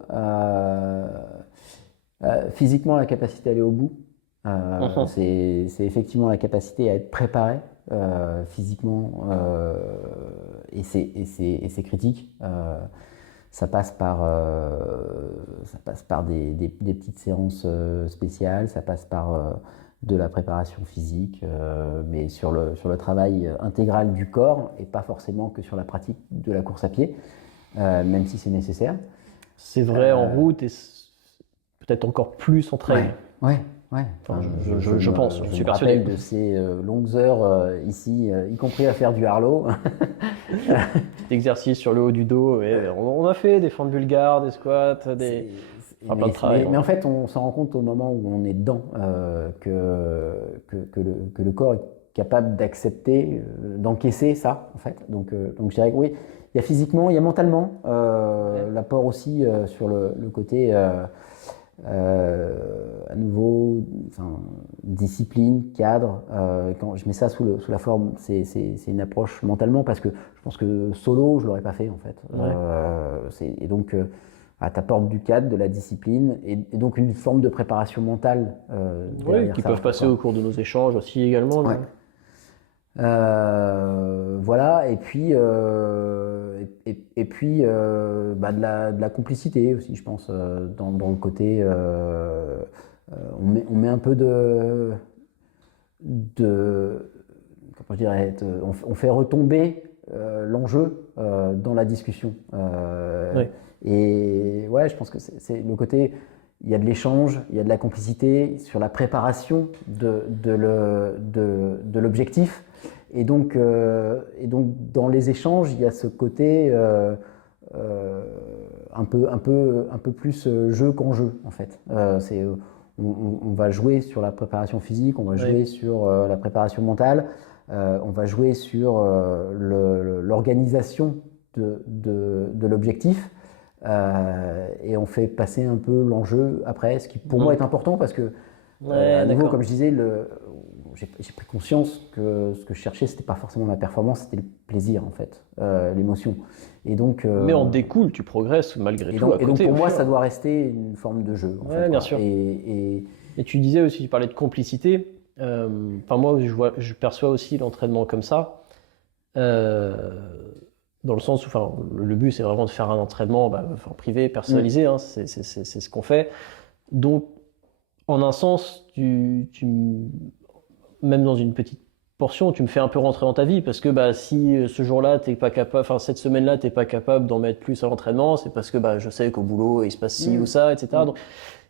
Physiquement, la capacité à aller au bout. Mhm. C'est effectivement la capacité à être préparé physiquement et c'est critique. Ça passe par des petites séances spéciales, ça passe par de la préparation physique, mais sur le travail intégral du corps et pas forcément que sur la pratique de la course à pied, même si c'est nécessaire. C'est vrai en route et peut-être encore plus en trail. Ouais. Enfin, je pense, je suis me persuadé. rappelle de ces longues heures ici, y compris à faire du harlow. Petit exercice sur le haut du dos. Et on a fait des fentes bulgares, des squats, enfin, plein de travail. Mais en fait, on s'en rend compte au moment où on est dedans que le corps est capable d'accepter, d'encaisser ça, en fait. Donc je dirais que oui, il y a physiquement, il y a mentalement, l'apport aussi sur le côté à nouveau, enfin, discipline, cadre. Quand je mets ça sous la forme, c'est une approche mentalement parce que je pense que solo, je l'aurais pas fait en fait. Ouais. Et donc, t'apportes du cadre, de la discipline et donc une forme de préparation mentale. Oui, qui peuvent passer au cours de nos échanges aussi également. Ouais. Voilà, et puis de la complicité aussi, je pense, dans le côté. On met un peu comment je dirais, on fait retomber l'enjeu dans la discussion. Oui. Et ouais, je pense que c'est le côté. Il y a de l'échange, il y a de la complicité sur la préparation de l'objectif. Et donc, dans les échanges, il y a ce côté un peu plus jeu qu'enjeu, en fait. On va jouer sur la préparation physique, on va jouer sur la préparation mentale, on va jouer sur l'organisation de l'objectif. Et on fait passer un peu l'enjeu après, ce qui pour moi est important parce que, à nouveau, comme je disais, j'ai pris conscience que ce que je cherchais, c'était pas forcément la performance, c'était le plaisir en fait, l'émotion. Et donc, mais en découle, tu progresses malgré tout. Et donc pour moi, ça doit rester une forme de jeu. En fait, bien sûr. Et tu disais aussi, tu parlais de complicité. Enfin moi, je perçois aussi l'entraînement comme ça. Dans le sens où le but, c'est vraiment de faire un entraînement en privé, personnalisé, hein, c'est ce qu'on fait. Donc, en un sens, même dans une petite portion, tu me fais un peu rentrer dans ta vie, parce que si ce jour-là, t'es pas capable, cette semaine-là, t'es pas capable d'en mettre plus à l'entraînement, c'est parce que je sais qu'au boulot, il se passe ci ou ça, etc.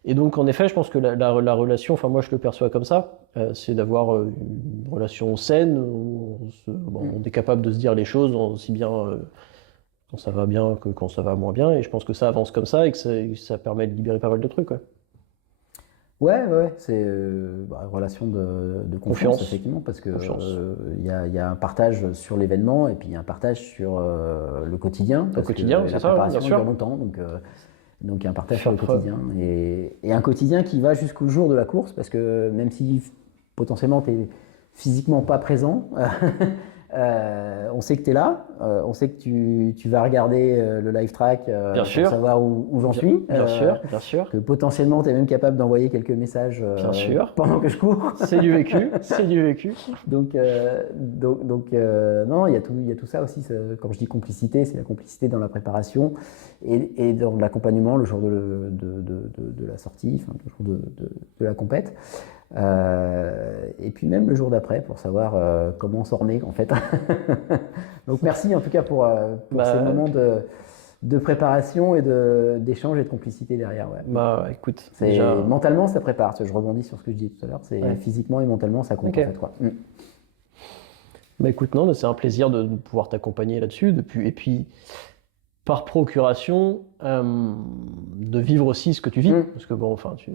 Donc, en effet, je pense que la relation, moi je le perçois comme ça, c'est d'avoir une relation saine, où on est capable de se dire les choses aussi bien quand ça va bien que quand ça va moins bien, et je pense que ça avance comme ça et que ça permet de libérer pas mal de trucs. Ouais, c'est une relation de confiance, effectivement, parce que y a un partage sur l'événement et puis il y a un partage sur le quotidien. Le quotidien, c'est ça, bien préparation sûr. dure longtemps, donc il y a un partage sur le quotidien. Et un quotidien qui va jusqu'au jour de la course, parce que même si potentiellement tu n'es physiquement pas présent, on sait que tu es là, on sait que tu vas regarder le live track pour savoir où j'en suis. Bien sûr. Que potentiellement tu es même capable d'envoyer quelques messages pendant que je cours. C'est du vécu, c'est du vécu. Donc non, il y a tout ça aussi. Quand je dis complicité, c'est la complicité dans la préparation et dans l'accompagnement le jour de la sortie, enfin, le jour de la compète. Et puis même le jour d'après pour savoir comment on s'en remet en fait. Donc merci en tout cas pour ces moments de préparation et d'échange et de complicité derrière. Ouais. Écoute, mentalement ça prépare. Je rebondis sur ce que je disais tout à l'heure. Physiquement et mentalement ça compte en fait, quoi. Écoute, non, c'est un plaisir de pouvoir t'accompagner là-dessus. Et puis par procuration, de vivre aussi ce que tu vis. Parce que bon, enfin, tu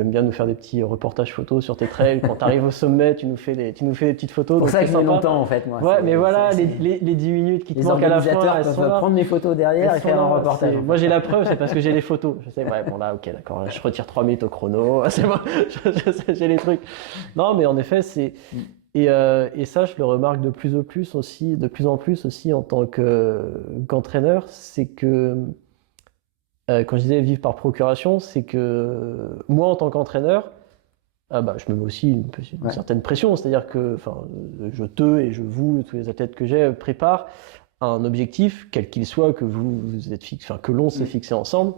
aimes bien nous faire des petits reportages photos sur tes trails. Quand tu arrives au sommet, tu nous fais des petites photos. Pour ça que je mets longtemps en fait. Moi. Ouais, mais voilà, les 10 minutes qui te manquent à la fin. Les organisateurs peuvent prendre mes photos derrière et faire un reportage. Moi j'ai la preuve, c'est parce que j'ai les photos. Je sais, ouais, bon là, ok, d'accord, je retire 3 minutes au chrono. C'est bon, j'ai les trucs. Non, mais en effet, c'est. Et ça, je le remarque de plus en plus aussi en tant qu'entraîneur, c'est que, quand je disais vivre par procuration, c'est que moi, en tant qu'entraîneur, je me mets aussi une certaine pression, c'est-à-dire que je tous les athlètes que j'ai, prépare un objectif, quel qu'il soit, que vous êtes fixé, que l'on s'est fixé ensemble.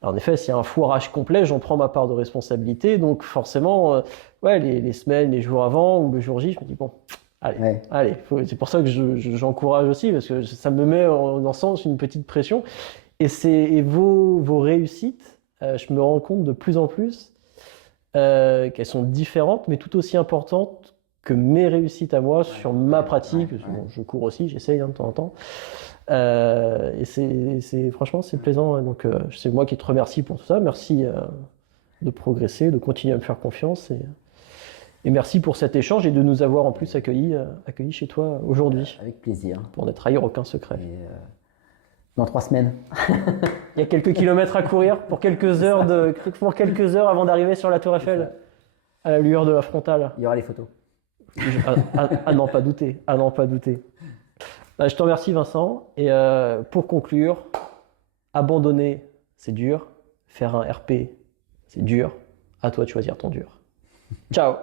En effet, s'il y a un foirage complet, j'en prends ma part de responsabilité. Donc forcément, les semaines, les jours avant ou le jour J, je me dis bon, allez. C'est pour ça que j'encourage aussi, parce que ça me met en sens une petite pression. Et vos réussites, je me rends compte de plus en plus qu'elles sont différentes, mais tout aussi importantes que mes réussites à moi sur ma pratique. Bon, je cours aussi, j'essaye de temps en temps. Et franchement c'est plaisant, donc c'est moi qui te remercie pour tout ça. Merci de progresser, de continuer à me faire confiance et merci pour cet échange et de nous avoir en plus accueillis chez toi aujourd'hui. Avec plaisir. Pour ne trahir aucun secret. Dans 3 semaines. Il y a quelques kilomètres à courir pour quelques heures avant d'arriver sur la Tour Eiffel à la lueur de la frontale. Il y aura les photos. À n'en pas douter. Je te remercie Vincent, et pour conclure, abandonner c'est dur, faire un RP c'est dur, à toi de choisir ton dur. Ciao.